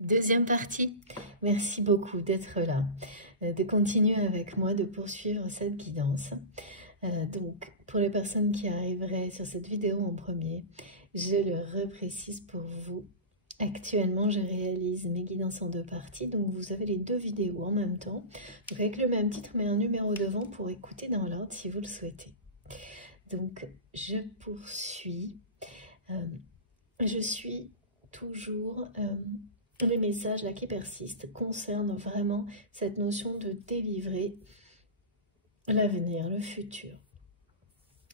Deuxième partie. Merci beaucoup d'être là, de continuer avec moi, de poursuivre cette guidance. Donc, pour les personnes qui arriveraient sur cette vidéo en premier, je le reprécise pour vous. Actuellement, je réalise mes guidances en deux parties, donc vous avez les deux vidéos en même temps, donc avec le même titre mais un numéro devant pour écouter dans l'ordre si vous le souhaitez. Donc, je poursuis. Je suis toujours... les messages là qui persistent concernent vraiment cette notion de délivrer l'avenir, le futur.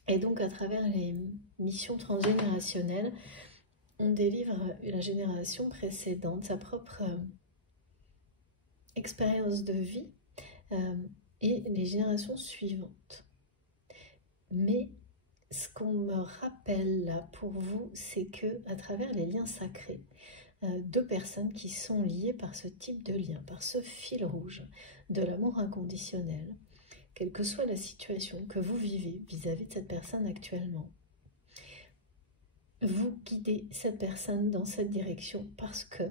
Et donc, à travers les missions transgénérationnelles, on délivre la génération précédente, sa propre expérience de vie et les générations suivantes. Mais ce qu'on me rappelle là pour vous, c'est que à travers les liens sacrés, deux personnes qui sont liées par ce type de lien, par ce fil rouge de l'amour inconditionnel, quelle que soit la situation que vous vivez vis-à-vis de cette personne actuellement, vous guidez cette personne dans cette direction parce que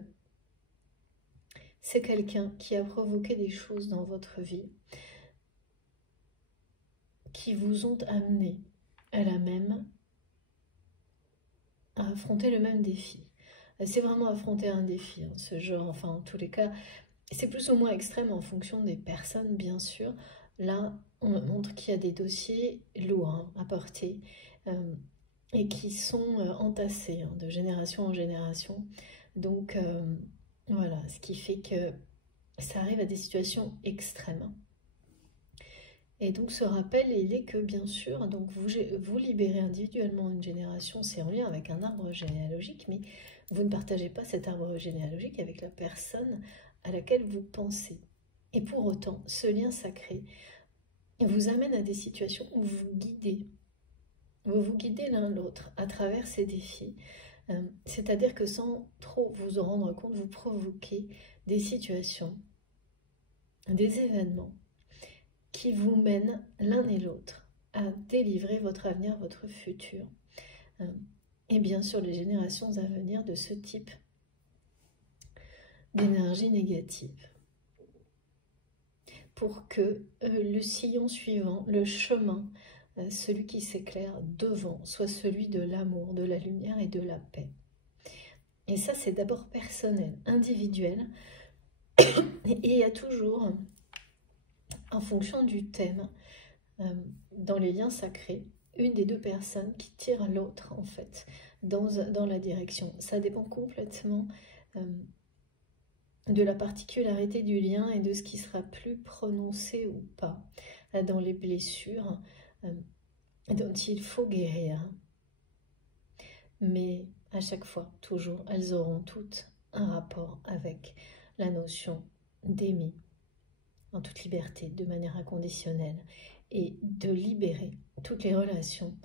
c'est quelqu'un qui a provoqué des choses dans votre vie qui vous ont amené à affronter le même défi. C'est vraiment affronter un défi, hein, ce genre, enfin en tous les cas, c'est plus ou moins extrême en fonction des personnes, bien sûr. Là, on me montre qu'il y a des dossiers lourds hein, à porter et qui sont entassés hein, de génération en génération. Donc, voilà, ce qui fait que ça arrive à des situations extrêmes. Et donc, ce rappel, il est que, bien sûr, donc vous libérez individuellement une génération, c'est en lien avec un arbre généalogique, mais vous ne partagez pas cet arbre généalogique avec la personne à laquelle vous pensez. Et pour autant, ce lien sacré vous amène à des situations où vous vous guidez l'un l'autre à travers ces défis. C'est-à-dire que sans trop vous en rendre compte, vous provoquez des situations, des événements qui vous mènent l'un et l'autre à délivrer votre avenir, votre futur. Et bien sûr, les générations à venir de ce type d'énergie négative. Pour que le sillon suivant, le chemin, celui qui s'éclaire devant, soit celui de l'amour, de la lumière et de la paix. Et ça, c'est d'abord personnel, individuel. Et il y a toujours, en fonction du thème, dans les liens sacrés, une des deux personnes qui tire l'autre, en fait, dans la direction. Ça dépend complètement de la particularité du lien et de ce qui sera plus prononcé ou pas dans les blessures dont il faut guérir. Mais à chaque fois, toujours, elles auront toutes un rapport avec la notion d'aimer en toute liberté, de manière inconditionnelle, et de libérer toutes les relations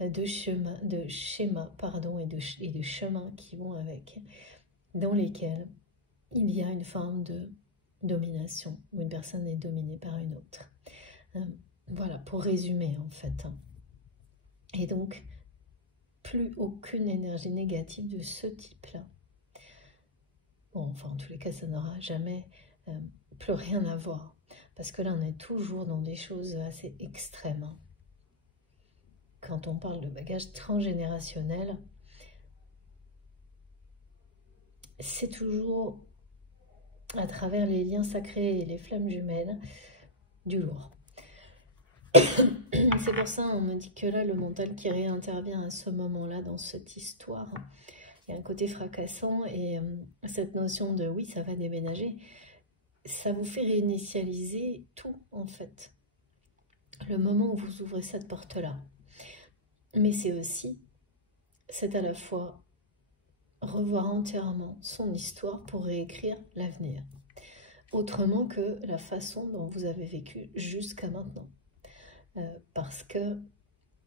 de schémas et de chemins qui vont avec, dans lesquels il y a une forme de domination, où une personne est dominée par une autre. Voilà, pour résumer en fait. Et donc, plus aucune énergie négative de ce type-là. Bon, enfin, en tous les cas, ça n'aura jamais plus rien à voir. Parce que là, on est toujours dans des choses assez extrêmes. Quand on parle de bagage transgénérationnel, c'est toujours à travers les liens sacrés et les flammes jumelles du lourd. C'est pour ça on me dit que là, le mental qui réintervient à ce moment-là dans cette histoire, il y a un côté fracassant et cette notion de oui, ça va déménager, ça vous fait réinitialiser tout en fait. Le moment où vous ouvrez cette porte-là. Mais c'est à la fois revoir entièrement son histoire pour réécrire l'avenir. Autrement que la façon dont vous avez vécu jusqu'à maintenant. Parce que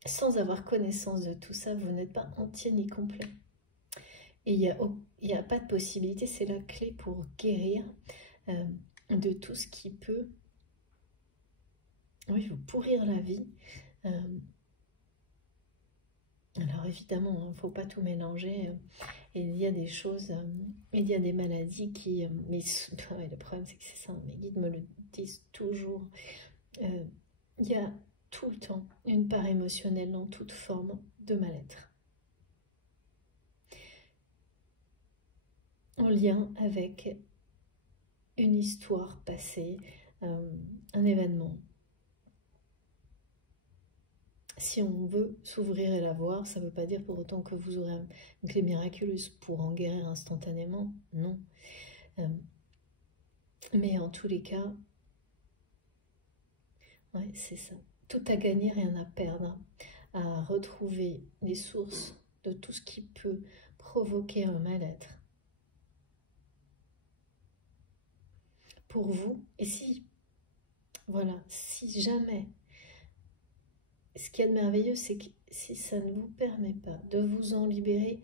sans avoir connaissance de tout ça, vous n'êtes pas entier ni complet. Et il n'y a pas de possibilité, c'est la clé pour guérir de tout ce qui peut vous pourrir la vie, Alors évidemment, il ne faut pas tout mélanger. Et il y a des choses, il y a des maladies qui... mais ouais, le problème, c'est que c'est ça, mes guides me le disent toujours. Il y a tout le temps une part émotionnelle dans toute forme de mal-être. En lien avec une histoire passée, un événement. Si on veut s'ouvrir et la voir, ça ne veut pas dire pour autant que vous aurez une clé miraculeuse pour en guérir instantanément, non. Mais en tous les cas, ouais, c'est ça. Tout à gagner, rien à perdre. À retrouver les sources de tout ce qui peut provoquer un mal-être. Pour vous, et si, voilà, si jamais, ce qu'il y a de merveilleux, c'est que si ça ne vous permet pas de vous en libérer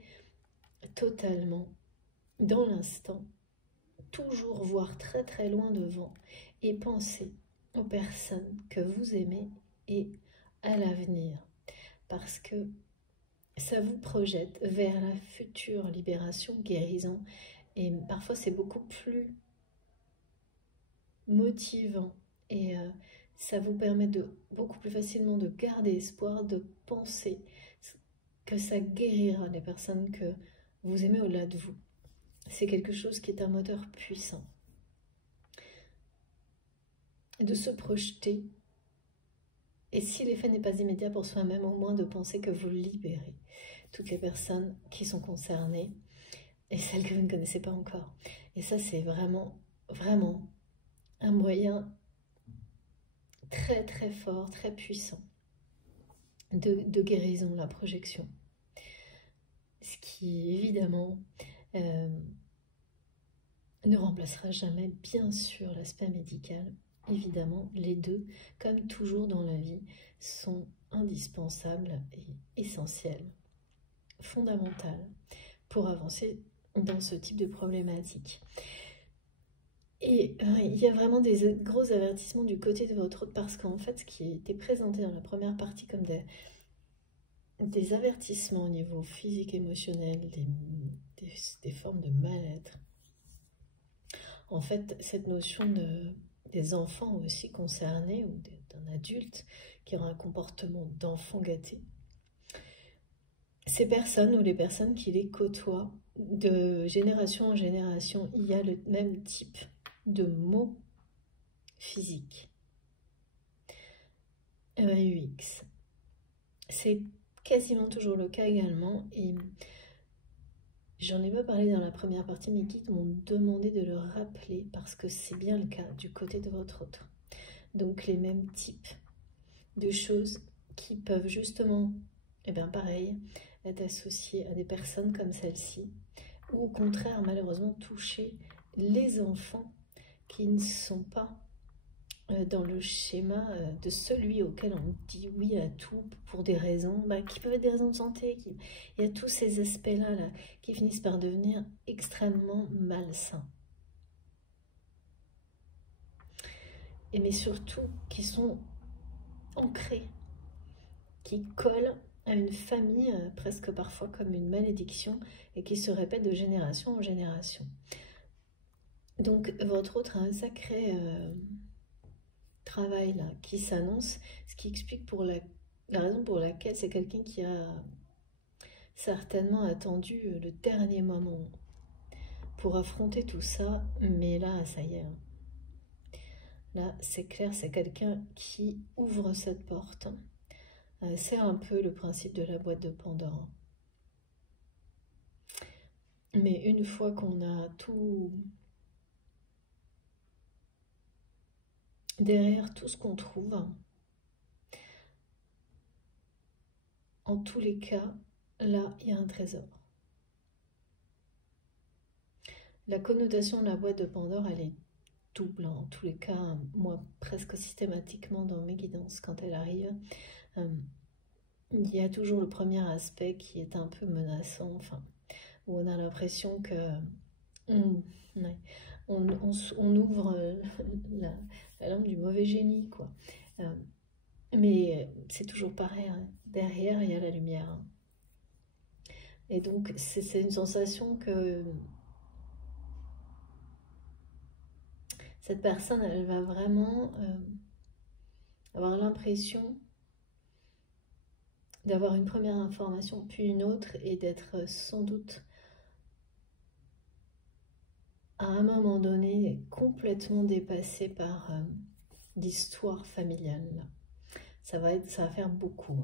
totalement, dans l'instant, toujours voir très très loin devant et penser aux personnes que vous aimez et à l'avenir. Parce que ça vous projette vers la future libération, guérison. Et parfois, c'est beaucoup plus motivant. Et ça vous permet de beaucoup plus facilement de garder espoir, de penser que ça guérira les personnes que vous aimez au-delà de vous. C'est quelque chose qui est un moteur puissant. Et de se projeter. Et si l'effet n'est pas immédiat pour soi-même, au moins de penser que vous libérez toutes les personnes qui sont concernées et celles que vous ne connaissez pas encore. Et ça, c'est vraiment, vraiment un moyen très, très fort, très puissant de guérison, la projection. Ce qui, évidemment, ne remplacera jamais, bien sûr, l'aspect médical. Évidemment, les deux, comme toujours dans la vie, sont indispensables et essentiels, fondamentales pour avancer dans ce type de problématique. Et il y a vraiment des gros avertissements du côté de votre hôte parce qu'en fait, ce qui était présenté dans la première partie comme des avertissements au niveau physique, émotionnel, des formes de mal-être, en fait, cette notion des enfants aussi concernés ou d'un adulte qui aura un comportement d'enfant gâté, ces personnes ou les personnes qui les côtoient de génération en génération, il y a le même type de mots physiques. EAUX. C'est quasiment toujours le cas également et j'en ai pas parlé dans la première partie, mes guides m'ont demandé de le rappeler parce que c'est bien le cas du côté de votre autre. Donc les mêmes types de choses qui peuvent justement, et bien pareil, être associées à des personnes comme celle-ci, ou au contraire malheureusement toucher les enfants qui ne sont pas dans le schéma de celui auquel on dit oui à tout pour des raisons qui peuvent être des raisons de santé. Il y a tous ces aspects-là là, qui finissent par devenir extrêmement malsains. Mais surtout qui sont ancrés, qui collent à une famille presque parfois comme une malédiction et qui se répètent de génération en génération. Donc votre autre a un sacré travail là qui s'annonce, ce qui explique pour la raison pour laquelle c'est quelqu'un qui a certainement attendu le dernier moment pour affronter tout ça, mais là ça y est, là c'est clair, c'est quelqu'un qui ouvre cette porte. C'est un peu le principe de la boîte de Pandore, mais une fois qu'on a tout derrière, tout ce qu'on trouve, en tous les cas, là, il y a un trésor. La connotation de la boîte de Pandore, elle est double. En tous les cas, moi, presque systématiquement dans mes guidances, quand elle arrive, il y a toujours le premier aspect qui est un peu menaçant, enfin, où on a l'impression que on ouvre la lampe du mauvais génie, quoi. Mais c'est toujours pareil, hein. Derrière, il y a la lumière. Et donc, c'est une sensation que cette personne, elle va vraiment avoir l'impression d'avoir une première information, puis une autre, et d'être sans doute, à un moment donné, complètement dépassée par l'histoire familiale. Ça va faire beaucoup.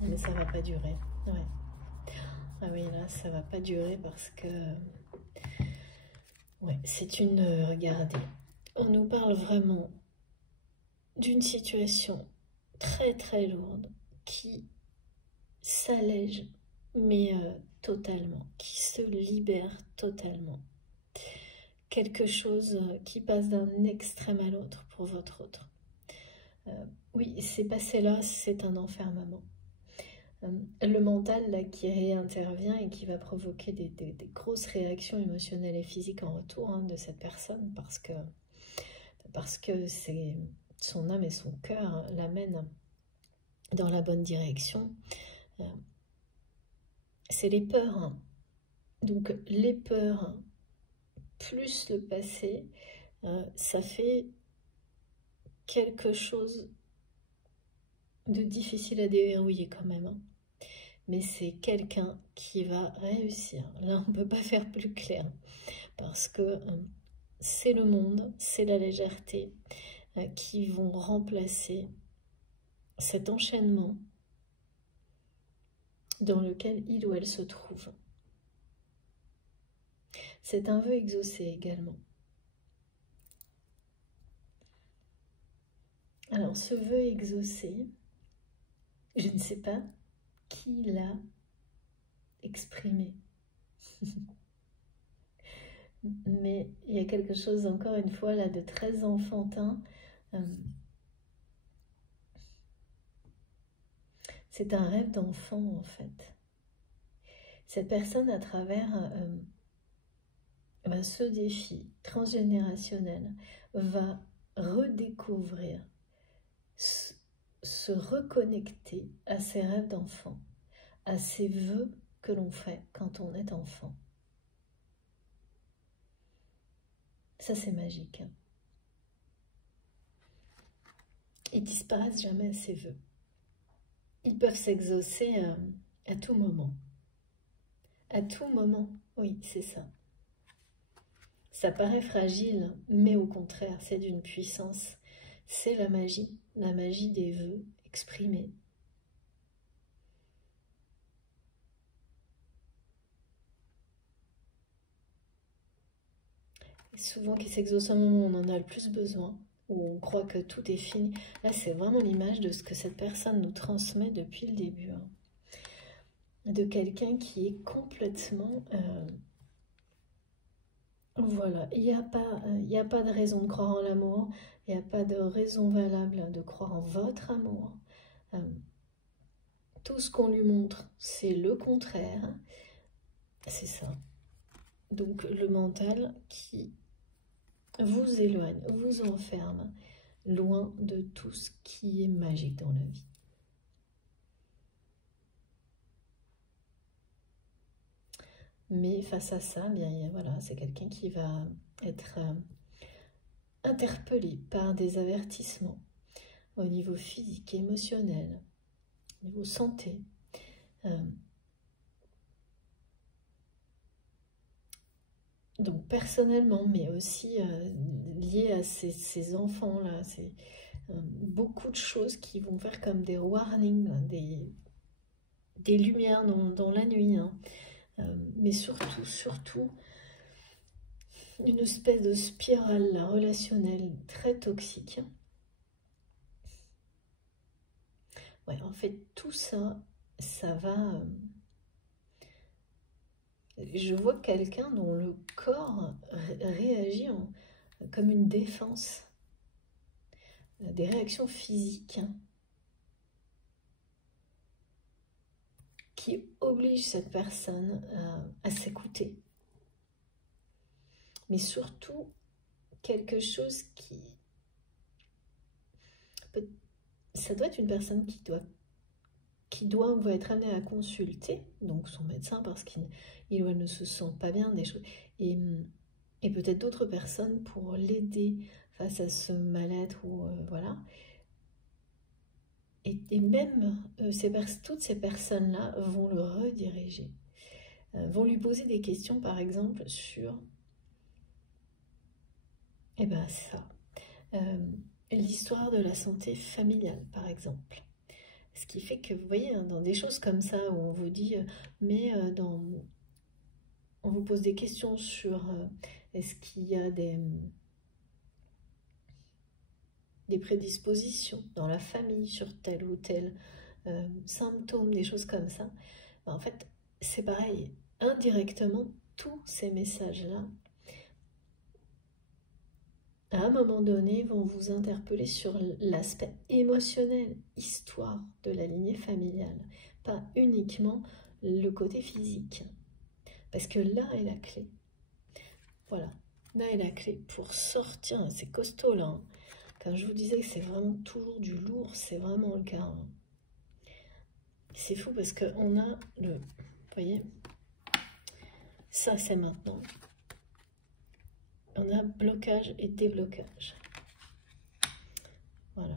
Mais ça va pas durer. Ouais. Ah oui, là, ça va pas durer parce que... Ouais, c'est une... regardez, on nous parle vraiment d'une situation très très lourde qui s'allège, mais totalement, qui se libère totalement. Quelque chose qui passe d'un extrême à l'autre pour votre autre. Oui, c'est passé là, c'est un enfermement. Le mental là, qui réintervient et qui va provoquer des grosses réactions émotionnelles et physiques en retour de cette personne parce que c'est son âme et son cœur l'amènent dans la bonne direction. C'est les peurs. Donc les peurs plus le passé, ça fait quelque chose de difficile à déverrouiller quand même. Mais c'est quelqu'un qui va réussir. Là, on ne peut pas faire plus clair. Parce que c'est le monde, c'est la légèreté qui vont remplacer cet enchaînement dans lequel il ou elle se trouve. C'est un vœu exaucé également. Alors, ce vœu exaucé, je ne sais pas qui l'a exprimé. Mais il y a quelque chose, encore une fois, là, de très enfantin. C'est un rêve d'enfant, en fait. Cette personne, à travers ce défi transgénérationnel, va redécouvrir, se reconnecter à ses rêves d'enfant, à ses vœux que l'on fait quand on est enfant. Ça, c'est magique. Ils disparaissent jamais, ces vœux. Ils peuvent s'exaucer à tout moment. À tout moment, oui, c'est ça. Ça paraît fragile, mais au contraire, c'est d'une puissance. C'est la magie des vœux exprimés. Et souvent qui s'exauce au moment où on en a le plus besoin, où on croit que tout est fini. Là, c'est vraiment l'image de ce que cette personne nous transmet depuis le début. De quelqu'un qui est complètement... voilà, il n'y a pas de raison de croire en l'amour, il n'y a pas de raison valable de croire en votre amour. Tout ce qu'on lui montre, c'est le contraire. C'est ça. Donc le mental qui vous éloigne, vous enferme, loin de tout ce qui est magique dans la vie. Mais face à ça, bien voilà, c'est quelqu'un qui va être interpellé par des avertissements au niveau physique, émotionnel, au niveau santé. Donc personnellement, mais aussi lié à ces enfants-là, c'est beaucoup de choses qui vont faire comme des warnings, des lumières dans la nuit, mais surtout, une espèce de spirale relationnelle très toxique. Ouais, en fait, tout ça, ça va... je vois quelqu'un dont le corps réagit comme une défense, des réactions physiques qui obligent cette personne à s'écouter. Mais surtout, quelque chose qui ça doit être une personne va être amenée à consulter donc son médecin parce qu'il ou elle ne se sent pas bien, des choses, et peut-être d'autres personnes pour l'aider face à ce mal-être ou voilà. Et même toutes ces personnes-là vont le rediriger, vont lui poser des questions par exemple sur ça, l'histoire de la santé familiale par exemple. Ce qui fait que, vous voyez, hein, dans des choses comme ça, où on vous dit, on vous pose des questions sur est-ce qu'il y a des prédispositions dans la famille sur tel ou tel symptôme, des choses comme ça. En fait, c'est pareil, indirectement, tous ces messages-là, à un moment donné, vont vous interpeller sur l'aspect émotionnel, histoire de la lignée familiale, pas uniquement le côté physique. Parce que là est la clé. Voilà, là est la clé pour sortir, c'est costaud là. Hein. Quand je vous disais que c'est vraiment toujours du lourd, c'est vraiment le cas. Hein. C'est fou parce qu'on a vous voyez, ça c'est maintenant. On a blocage et déblocage. Voilà.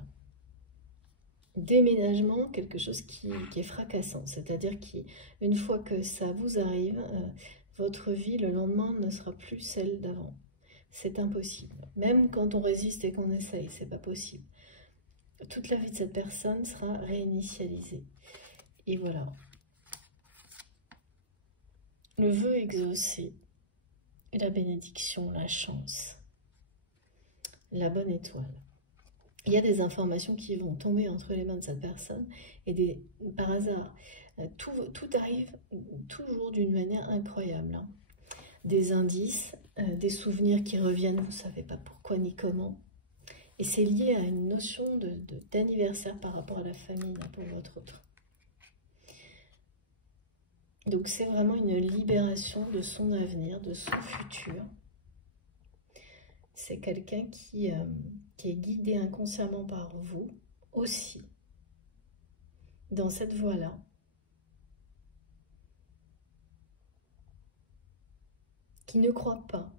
Déménagement, quelque chose qui est fracassant. C'est-à-dire qu'une fois que ça vous arrive, votre vie, le lendemain, ne sera plus celle d'avant. C'est impossible. Même quand on résiste et qu'on essaye, c'est pas possible. Toute la vie de cette personne sera réinitialisée. Et voilà. Le vœu exaucé. Et la bénédiction, la chance, la bonne étoile. Il y a des informations qui vont tomber entre les mains de cette personne et par hasard, tout arrive toujours d'une manière incroyable. Hein. Des indices, des souvenirs qui reviennent, vous ne savez pas pourquoi ni comment. Et c'est lié à une notion d'anniversaire par rapport à la famille pour votre autre. Donc c'est vraiment une libération de son avenir, de son futur. C'est quelqu'un qui est guidé inconsciemment par vous aussi, dans cette voie-là. Qui ne croit pas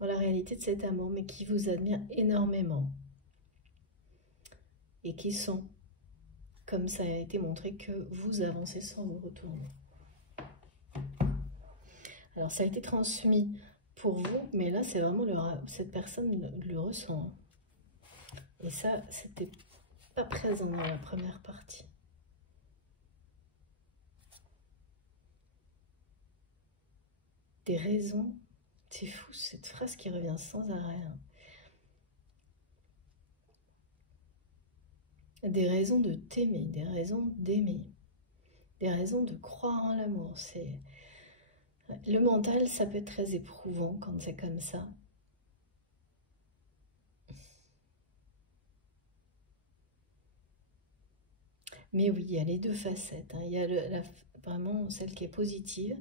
en la réalité de cet amour, mais qui vous admire énormément. Et qui sent, comme ça a été montré, que vous avancez sans vous retourner. Alors ça a été transmis pour vous, mais là c'est vraiment cette personne le ressent. Et ça, c'était pas présent dans la première partie. Des raisons, c'est fou cette phrase qui revient sans arrêt. Hein. Des raisons de t'aimer, des raisons d'aimer, des raisons de croire en l'amour. Le mental, ça peut être très éprouvant quand c'est comme ça. Mais oui, il y a les deux facettes. Hein. Il y a vraiment celle qui est positive,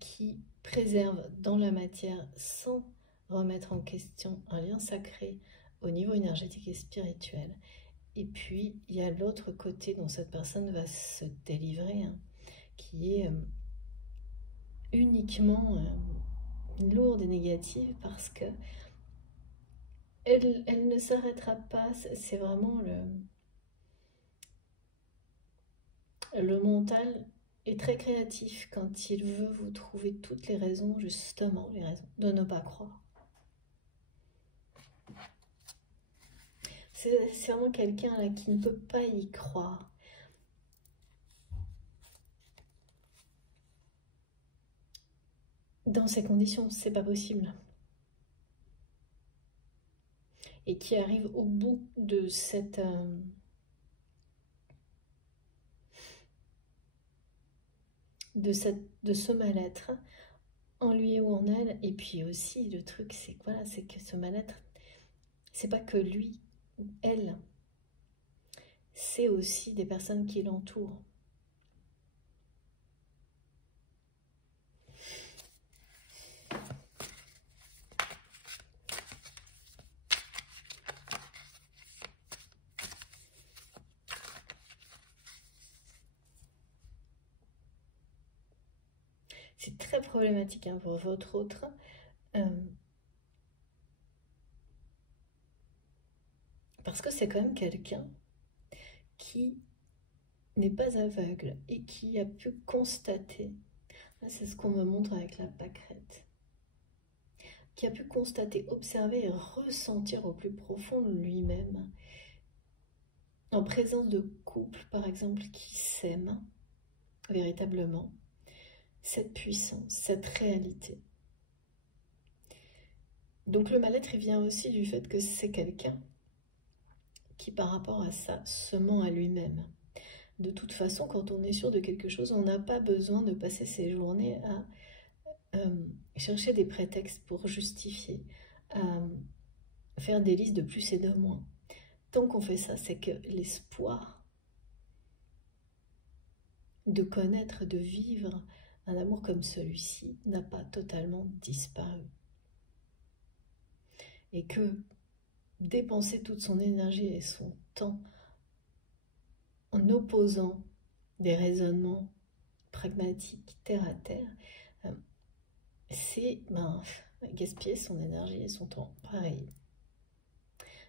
qui préserve dans la matière sans remettre en question un lien sacré au niveau énergétique et spirituel. Et puis, il y a l'autre côté dont cette personne va se délivrer, hein, qui est uniquement lourde et négative parce que elle ne s'arrêtera pas. C'est vraiment le mental est très créatif quand il veut vous trouver toutes les raisons, justement, les raisons de ne pas croire. C'est vraiment quelqu'un là qui ne peut pas y croire. Dans ces conditions, c'est pas possible. Et qui arrive au bout de de ce mal-être en lui ou en elle. Et puis aussi, le truc, c'est que voilà, c'est que ce mal-être, c'est pas que lui ou elle, c'est aussi des personnes qui l'entourent. C'est très problématique hein, pour votre autre. Parce que c'est quand même quelqu'un qui n'est pas aveugle et qui a pu constater, c'est ce qu'on me montre avec la pâquerette, qui a pu constater, observer et ressentir au plus profond de lui-même, en présence de couples par exemple qui s'aiment véritablement, cette puissance, cette réalité. Donc le mal-être il vient aussi du fait que c'est quelqu'un qui par rapport à ça se ment à lui-même. De toute façon, quand on est sûr de quelque chose, on n'a pas besoin de passer ses journées à chercher des prétextes pour justifier, à faire des listes de plus et de moins. Tant qu'on fait ça, c'est que l'espoir de connaître, de vivre un amour comme celui-ci n'a pas totalement disparu. Et que dépenser toute son énergie et son temps en opposant des raisonnements pragmatiques, terre à terre, c'est gaspiller son énergie et son temps, pareil,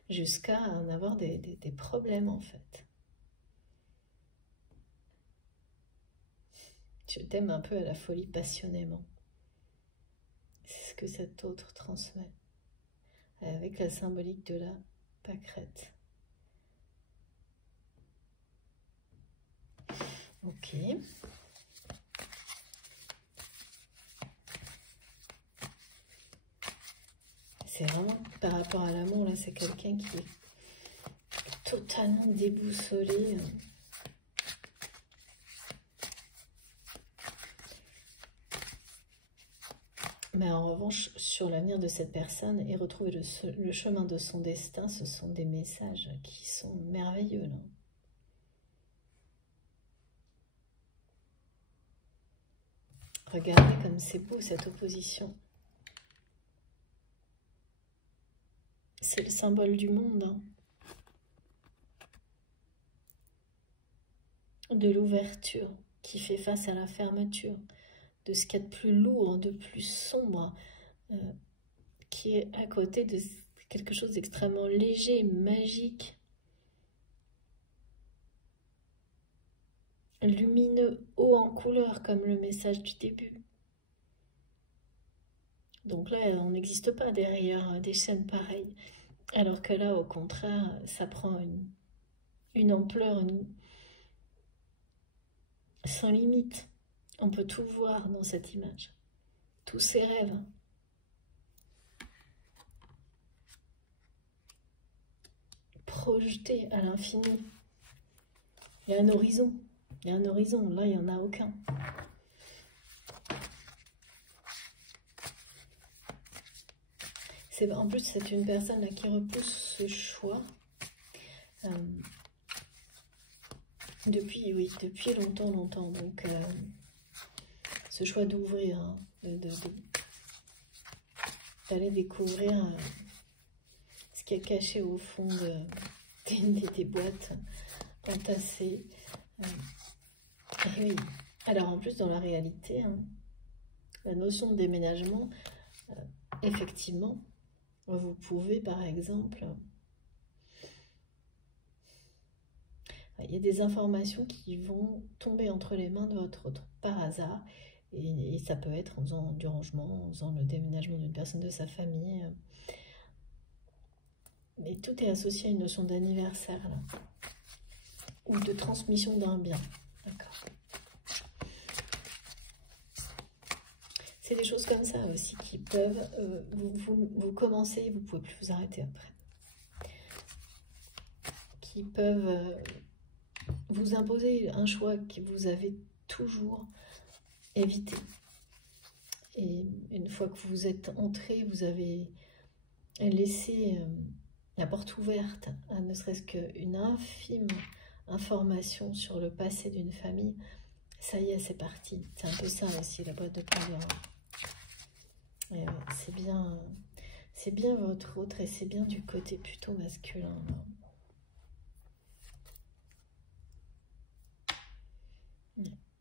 jusqu'à en avoir des problèmes en fait. Je t'aime un peu à la folie passionnément. C'est ce que cet autre transmet, avec la symbolique de la pâquerette. Ok. C'est vraiment par rapport à l'amour, là, c'est quelqu'un qui est totalement déboussolé. Mais en revanche, sur l'avenir de cette personne et retrouver le chemin de son destin, ce sont des messages qui sont merveilleux, là. Regardez comme c'est beau cette opposition. C'est le symbole du monde, hein. De l'ouverture qui fait face à la fermeture, de ce qu'il y a de plus lourd, de plus sombre, qui est à côté de quelque chose d'extrêmement léger, magique, lumineux, haut en couleur, comme le message du début. Donc là, on n'existe pas derrière des scènes pareilles. Alors que là, au contraire, ça prend une ampleur sans limite. On peut tout voir dans cette image. Tous ces rêves. Projetés à l'infini. Il y a un horizon. Il y a un horizon. Là, il n'y en a aucun. En plus, c'est une personne là, qui repousse ce choix depuis longtemps. Donc, ce choix d'ouvrir, hein, d'aller découvrir ce qui est caché au fond des boîtes entassées. Et oui. Alors, en plus, dans la réalité, hein, la notion de déménagement, effectivement, vous pouvez, par exemple, il y a des informations qui vont tomber entre les mains de votre autre par hasard, et ça peut être en faisant du rangement, en faisant le déménagement d'une personne de sa famille. Mais tout est associé à une notion d'anniversaire, là, ou de transmission d'un bien. D'accord. C'est des choses comme ça aussi qui peuvent, vous commencez, vous ne pouvez plus vous arrêter après. Qui peuvent vous imposer un choix que vous avez toujours évité. Et une fois que vous êtes entré, vous avez laissé la porte ouverte à ne serait-ce qu'une infime information sur le passé d'une famille. Ça y est, c'est parti. C'est un peu ça aussi, la boîte de Pandore. C'est bien votre autre et c'est bien du côté plutôt masculin.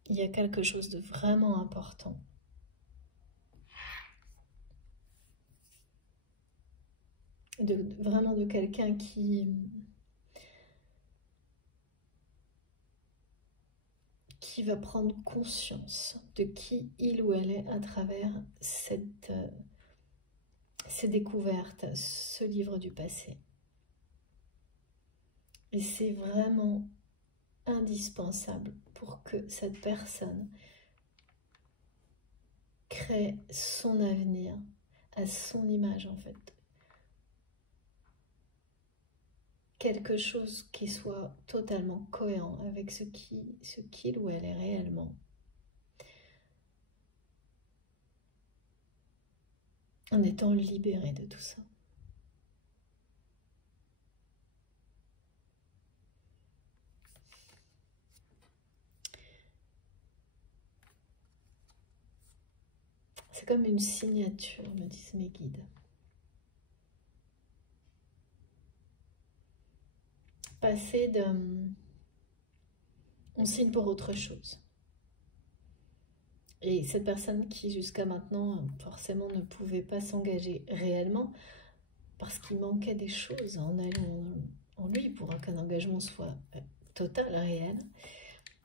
Il y a quelque chose de vraiment important vraiment de quelqu'un qui va prendre conscience de qui il ou elle est à travers ces découvertes, ce livre du passé. Et c'est vraiment indispensable pour que cette personne crée son avenir à son image en fait. Quelque chose qui soit totalement cohérent avec ce qu'il ou elle est réellement. En étant libéré de tout ça. C'est comme une signature, me disent mes guides. Passer d'un... On signe pour autre chose. Et cette personne qui jusqu'à maintenant forcément ne pouvait pas s'engager réellement parce qu'il manquait des choses en elle, en lui pour qu'un engagement soit total, réel,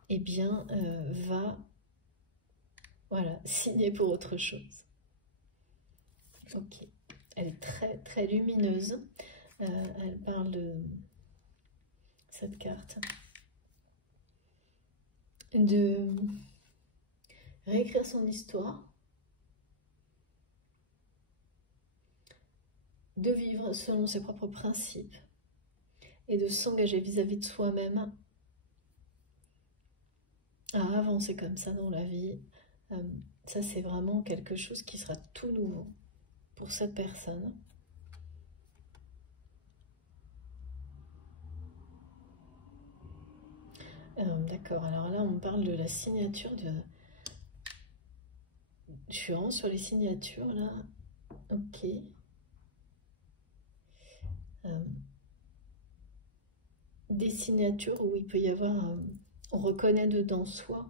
eh bien va voilà, signer pour autre chose. Ok, elle est très très lumineuse. Elle parle de cette carte de réécrire son histoire, de vivre selon ses propres principes et de s'engager vis-à-vis de soi-même à avancer comme ça dans la vie. Ça, c'est vraiment quelque chose qui sera tout nouveau pour cette personne. D'accord, alors là, on parle de la signature de... Je suis vraiment sur les signatures, là. Ok. Des signatures où il peut y avoir... on reconnaît dedans soi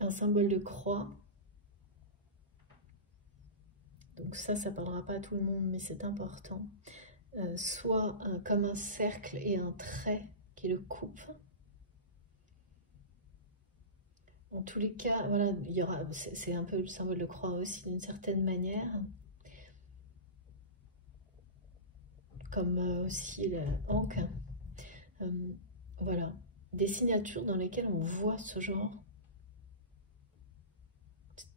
un symbole de croix. Donc ça parlera pas à tout le monde, mais c'est important. Soit comme un cercle et un trait qui le coupe. En tous les cas, voilà, il y aura, c'est un peu le symbole de croix aussi d'une certaine manière. Comme aussi la Ankh. Voilà, des signatures dans lesquelles on voit ce genre.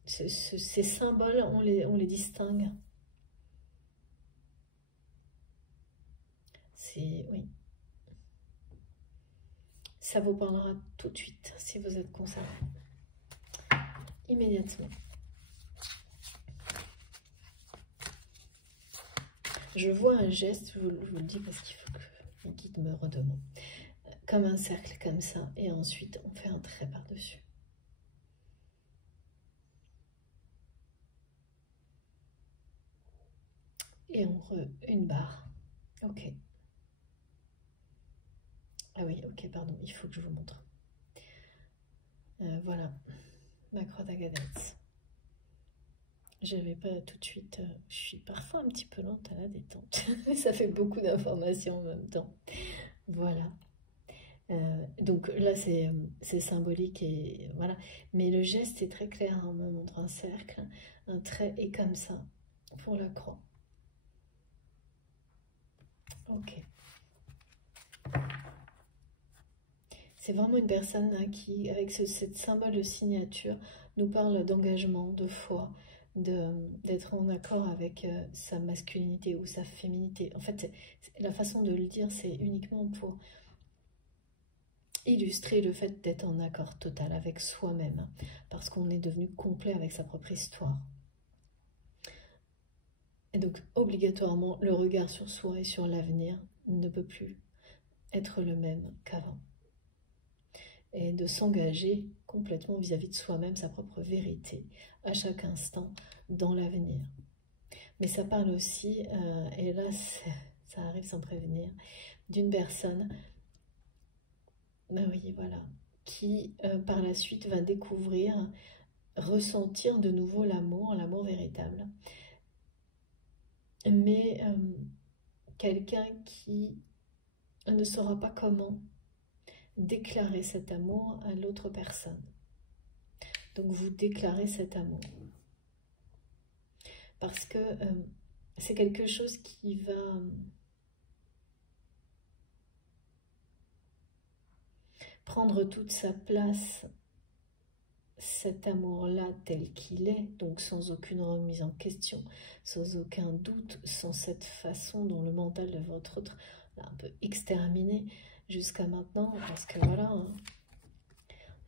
Ces symboles, on les distingue. Oui. Ça vous parlera tout de suite si vous êtes concerné. Immédiatement. Je vois un geste, je vous le dis parce qu'il faut que les guides me redemandent. Comme un cercle comme ça, et ensuite on fait un trait par-dessus. Et une barre. Ok. Ah oui, ok, pardon, il faut que je vous montre. Voilà, ma croix d'Agadez. J'avais pas tout de suite... je suis parfois un petit peu lente à la détente. Ça fait beaucoup d'informations en même temps. Voilà. Donc là, c'est symbolique et voilà. Mais le geste est très clair. Hein. On me montre un cercle, un trait et comme ça pour la croix. Ok. C'est vraiment une personne hein, qui, avec ce symbole de signature, nous parle d'engagement, de foi, d'être en accord avec sa masculinité ou sa féminité. En fait, la façon de le dire, c'est uniquement pour illustrer le fait d'être en accord total avec soi-même, parce qu'on est devenu complet avec sa propre histoire. Et donc, obligatoirement, le regard sur soi et sur l'avenir ne peut plus être le même qu'avant. Et de s'engager complètement vis-à-vis de soi-même, sa propre vérité, à chaque instant, dans l'avenir. Mais ça parle aussi, et là, ça arrive sans prévenir, d'une personne, ben oui, voilà, qui par la suite va découvrir, ressentir de nouveau l'amour véritable. Mais quelqu'un qui ne saura pas comment déclarer cet amour à l'autre personne. Donc vous déclarez cet amour. Parce que c'est quelque chose qui va prendre toute sa place, cet amour-là tel qu'il est, donc sans aucune remise en question, sans aucun doute, sans cette façon dont le mental de votre autre l'a un peu exterminé jusqu'à maintenant, parce que voilà,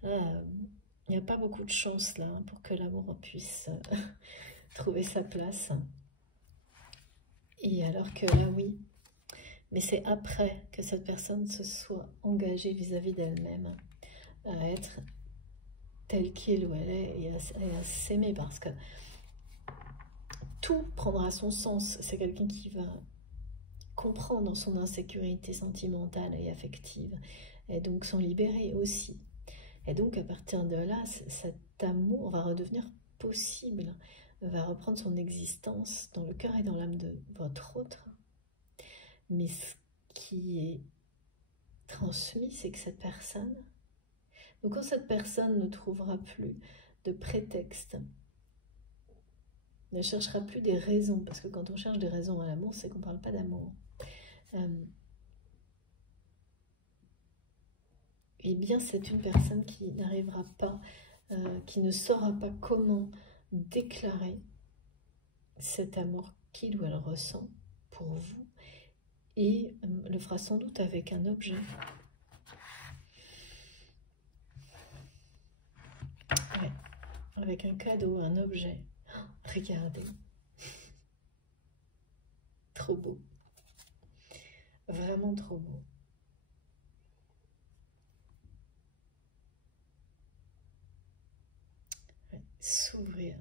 il n'y a pas beaucoup de chance là pour que l'amour puisse trouver sa place. Et alors que là, oui, mais c'est après que cette personne se soit engagée vis-à-vis d'elle-même à être telle qu'il ou elle est et à s'aimer, parce que tout prendra son sens. C'est quelqu'un qui va comprendre son insécurité sentimentale et affective et donc s'en libérer aussi. Et donc à partir de là, cet amour va redevenir possible, va reprendre son existence dans le cœur et dans l'âme de votre autre. Mais ce qui est transmis, c'est que cette personne, donc quand cette personne ne trouvera plus de prétexte, ne cherchera plus des raisons, parce que quand on cherche des raisons à l'amour, c'est qu'on ne parle pas d'amour. Eh bien, c'est une personne qui n'arrivera pas, qui ne saura pas comment déclarer cet amour qu'il ou elle ressent pour vous, et le fera sans doute avec un objet. Ouais, avec un cadeau, un objet. Oh, regardez. Trop beau. Vraiment trop beau. Ouais, s'ouvrir.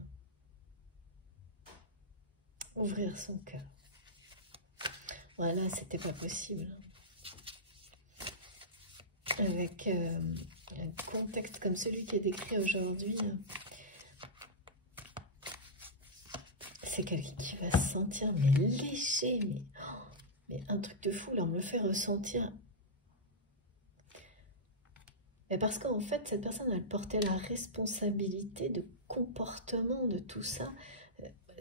Ouvrir son cœur. Voilà, c'était pas possible. Avec un contexte comme celui qui est décrit aujourd'hui, c'est quelqu'un qui va se sentir mais léger, mais un truc de fou. Là, on me le fait ressentir. Mais parce qu'en fait, cette personne, elle portait la responsabilité de comportement de tout ça.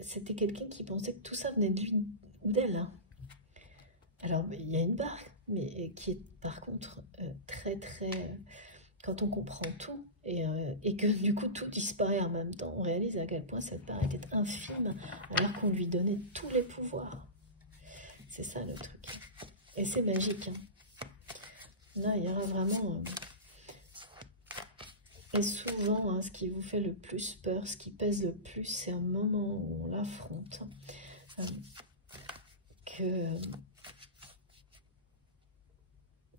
C'était quelqu'un qui pensait que tout ça venait de lui ou d'elle. Hein. Alors, il y a une barre, mais qui est par contre très, quand on comprend tout et que du coup tout disparaît en même temps, on réalise à quel point cette part était infime alors qu'on lui donnait tous les pouvoirs. C'est ça le truc. Et c'est magique. Hein. Là, il y aura vraiment... Et souvent, hein, ce qui vous fait le plus peur, ce qui pèse le plus, c'est un moment où on l'affronte. Que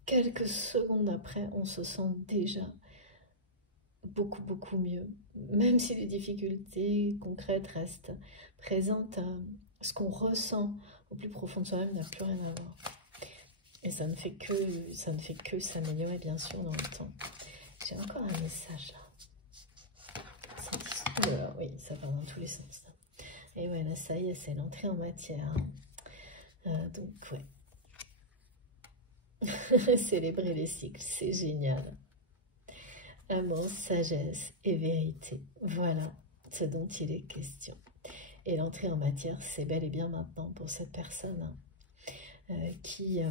quelques secondes après, on se sent déjà beaucoup mieux. Même si les difficultés concrètes restent présentes, ce qu'on ressent au plus profond de soi-même n'a plus rien à voir. Et ça ne fait que s'améliorer, bien sûr, dans le temps. J'ai encore un message là. Oui, ça va dans tous les sens. Là. Et voilà, ça y est, c'est l'entrée en matière. Donc, ouais. Célébrer les cycles, c'est génial. Amour, sagesse et vérité. Voilà ce dont il est question. Et l'entrée en matière, c'est bel et bien maintenant pour cette personne qui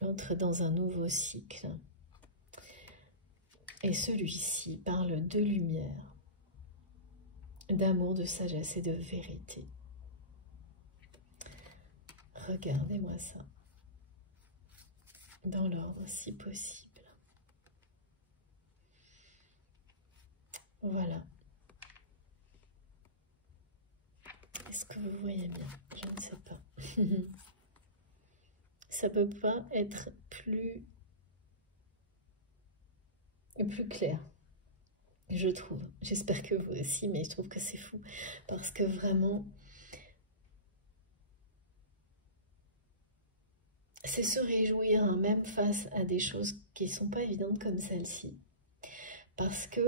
entre dans un nouveau cycle. Et celui-ci parle de lumière, d'amour, de sagesse et de vérité. Regardez-moi ça. Dans l'ordre si possible. Voilà. Est-ce que vous voyez bien? Je ne sais pas. Ça peut pas être plus clair, je trouve. J'espère que vous aussi, mais je trouve que c'est fou. Parce que vraiment, c'est se réjouir, hein, même face à des choses qui ne sont pas évidentes comme celle-ci. Parce que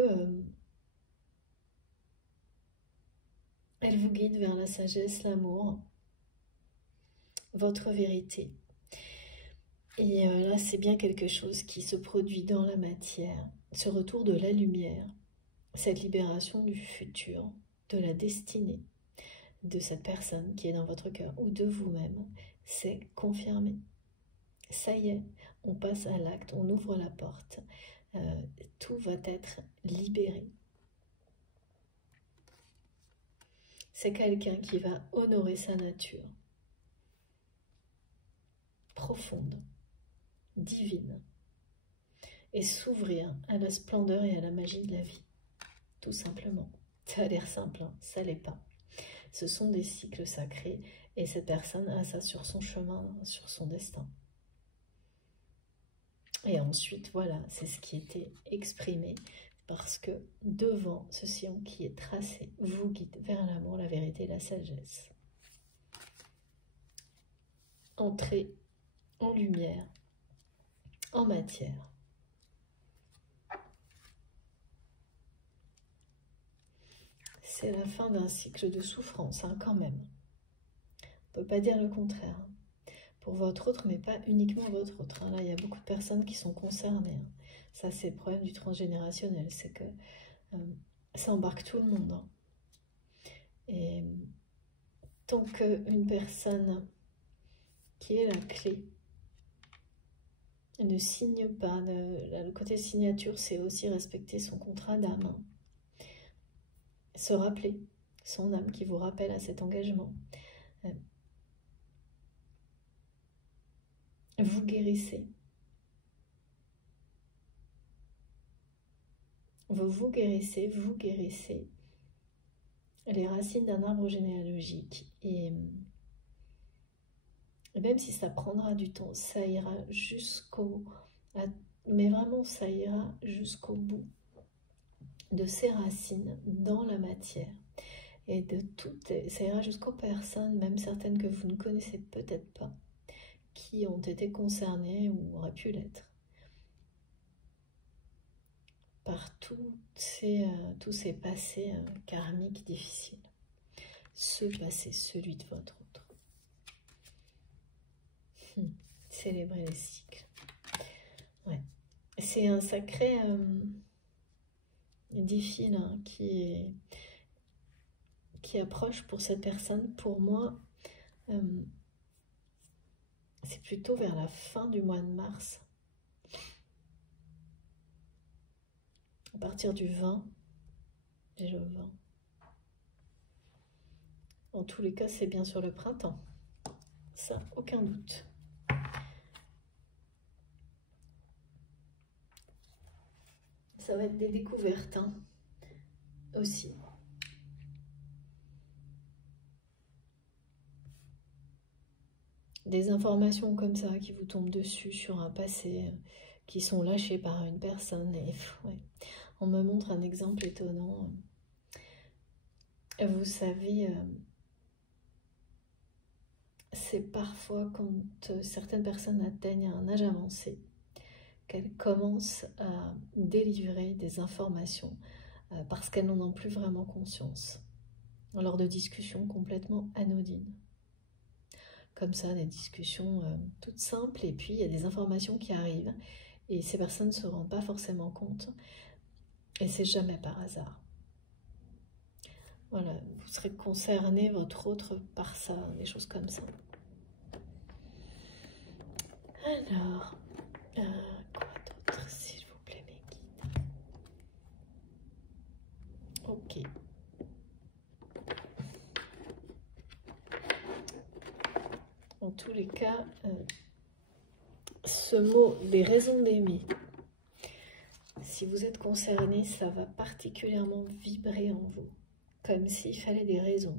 elle vous guide vers la sagesse, l'amour, votre vérité. Et là, c'est bien quelque chose qui se produit dans la matière, ce retour de la lumière, cette libération du futur, de la destinée de cette personne qui est dans votre cœur ou de vous-même, c'est confirmé. Ça y est, on passe à l'acte, on ouvre la porte, tout va être libéré. C'est quelqu'un qui va honorer sa nature, profonde, divine, et s'ouvrir à la splendeur et à la magie de la vie, tout simplement. Ça a l'air simple, hein, ça l'est pas. Ce sont des cycles sacrés, et cette personne a ça sur son chemin, sur son destin. Et ensuite, voilà, c'est ce qui était exprimé, parce que devant ce sillon qui est tracé, vous guide vers l'amour, la vérité, la sagesse. Entrez en lumière, en matière. C'est la fin d'un cycle de souffrance, hein, quand même. On ne peut pas dire le contraire. Pour votre autre, mais pas uniquement votre autre. Hein. Là, il y a beaucoup de personnes qui sont concernées. Hein. Ça, c'est le problème du transgénérationnel, c'est que ça embarque tout le monde. Hein. Et tant qu'une personne qui est la clé ne signe pas, le côté signature, c'est aussi respecter son contrat d'âme. Hein. Se rappeler, son âme qui vous rappelle à cet engagement. Vous guérissez. Vous guérissez les racines d'un arbre généalogique. Et même si ça prendra du temps, ça ira jusqu'au... Mais vraiment, ça ira jusqu'au bout de ces racines dans la matière. Et de toutes, ça ira jusqu'aux personnes, même certaines que vous ne connaissez peut-être pas, qui ont été concernées ou auraient pu l'être par tous ces passés karmiques difficiles. Ce passé, celui de votre autre. Célébrer les cycles. Ouais. C'est un sacré défi là, qui approche pour cette personne. Pour moi, c'est plutôt vers la fin du mois de mars. À partir du 20, j'ai le 20. En tous les cas, c'est bien sur le printemps. Ça, aucun doute. Ça va être des découvertes, hein, aussi. Des informations comme ça qui vous tombent dessus sur un passé, qui sont lâchées par une personne. Et ouais, on me montre un exemple étonnant. Vous savez, c'est parfois quand certaines personnes atteignent un âge avancé qu'elles commencent à délivrer des informations parce qu'elles n'en ont plus vraiment conscience, lors de discussions complètement anodines. Comme ça, des discussions toutes simples, et puis il y a des informations qui arrivent, et ces personnes ne se rendent pas forcément compte, et c'est jamais par hasard. Voilà, vous serez concerné, votre autre, par ça, des choses comme ça. Alors, quoi d'autre, s'il vous plaît, mes guides? Ok. En tous les cas, ce mot des raisons d'aimer, si vous êtes concerné, ça va particulièrement vibrer en vous, comme s'il fallait des raisons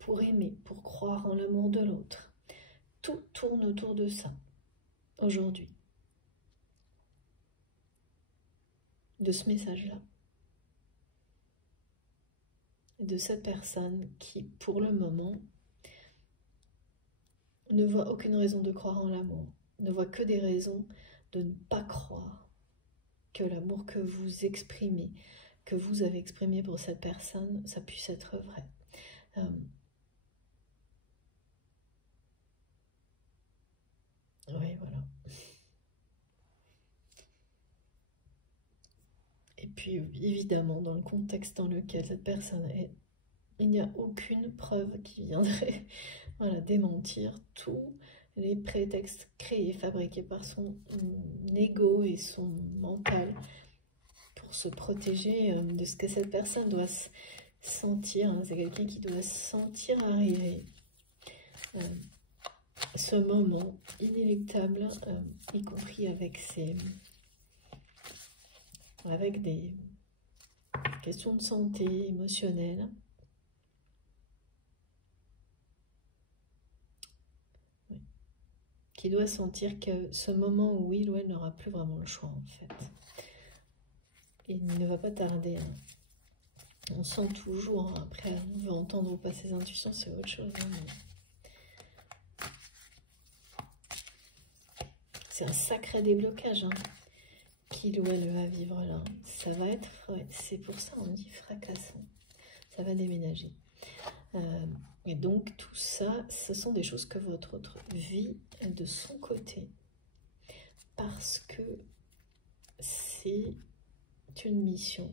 pour aimer, pour croire en l'amour de l'autre. Tout tourne autour de ça, aujourd'hui, de ce message-là, de cette personne qui, pour le moment, ne voit aucune raison de croire en l'amour, ne voit que des raisons de ne pas croire que l'amour que vous exprimez, que vous avez exprimé pour cette personne, ça puisse être vrai. Et puis, évidemment, dans le contexte dans lequel cette personne est, il n'y a aucune preuve qui viendrait voilà, démentir tous les prétextes créés, fabriqués par son ego et son mental pour se protéger de ce que cette personne doit sentir. Hein. C'est quelqu'un qui doit sentir arriver ce moment inéluctable, y compris avec des questions de santé émotionnelle. Oui. Qui doit sentir que ce moment où il ou elle n'aura plus vraiment le choix, en fait. Il ne va pas tarder. Hein. On sent toujours, hein, après, on veut entendre ou pas ses intuitions, c'est autre chose. Hein, mais... c'est un sacré déblocage, hein, qu'il ou elle va vivre là. Ça va être, ouais, c'est pour ça on dit fracassant. Ça va déménager. Et donc tout ça, ce sont des choses que votre autre vit de son côté. Parce que c'est une mission.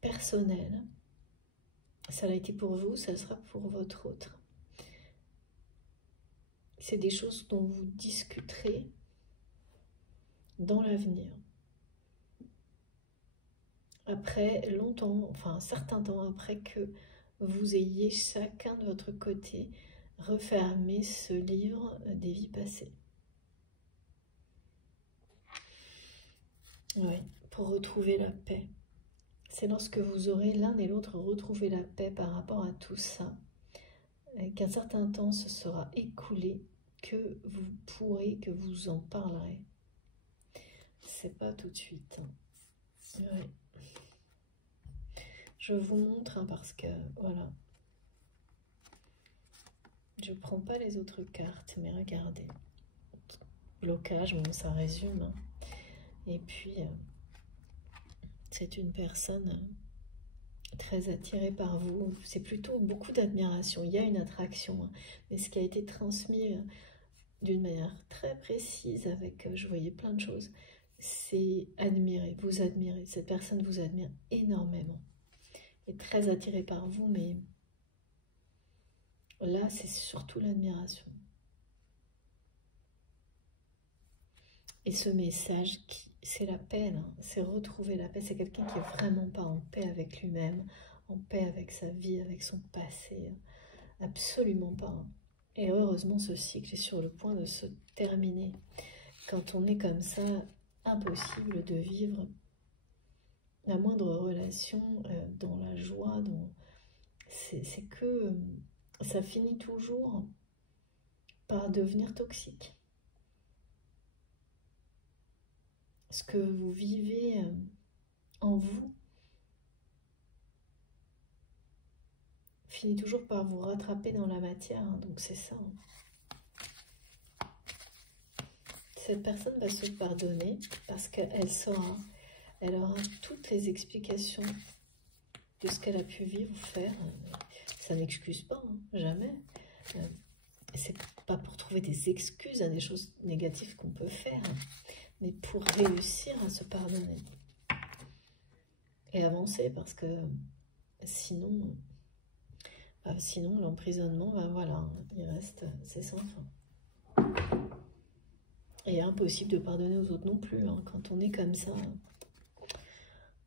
Personnelle. Ça l'a été pour vous, ça sera pour votre autre. C'est des choses dont vous discuterez dans l'avenir. Après longtemps, enfin un certain temps après que vous ayez chacun de votre côté refermé ce livre des vies passées. Oui, pour retrouver la paix. C'est lorsque vous aurez l'un et l'autre retrouvé la paix par rapport à tout ça, qu'un certain temps se sera écoulé, que vous pourrez, que vous en parlerez. C'est pas tout de suite. Oui. Je vous montre, hein, parce que, voilà. Je prends pas les autres cartes, mais regardez. Blocage, bon, ça résume. Hein. Et puis, c'est une personne très attirée par vous. C'est plutôt beaucoup d'admiration. Il y a une attraction, hein, mais ce qui a été transmis d'une manière très précise, avec, je voyais plein de choses, c'est admirer, vous admirer. Cette personne vous admire énormément. Est très attirée par vous, mais là, c'est surtout l'admiration. Et ce message, c'est la paix, hein, c'est retrouver la paix. C'est quelqu'un qui est vraiment pas en paix avec lui-même, en paix avec sa vie, avec son passé. Absolument pas. Hein. Et heureusement, ce cycle est sur le point de se terminer. Quand on est comme ça, impossible de vivre la moindre relation dans la joie. C'est que ça finit toujours par devenir toxique. Ce que vous vivez en vous finit toujours par vous rattraper dans la matière, hein, donc c'est ça. Hein. Cette personne va se pardonner parce qu'elle saura, elle aura toutes les explications de ce qu'elle a pu vivre, faire. Ça n'excuse pas, hein, jamais. C'est pas pour trouver des excuses à des choses négatives qu'on peut faire, hein, mais pour réussir à se pardonner. Et avancer, parce que sinon l'emprisonnement, ben voilà, il reste, c'est sans fin. Et impossible de pardonner aux autres non plus, hein, quand on est comme ça.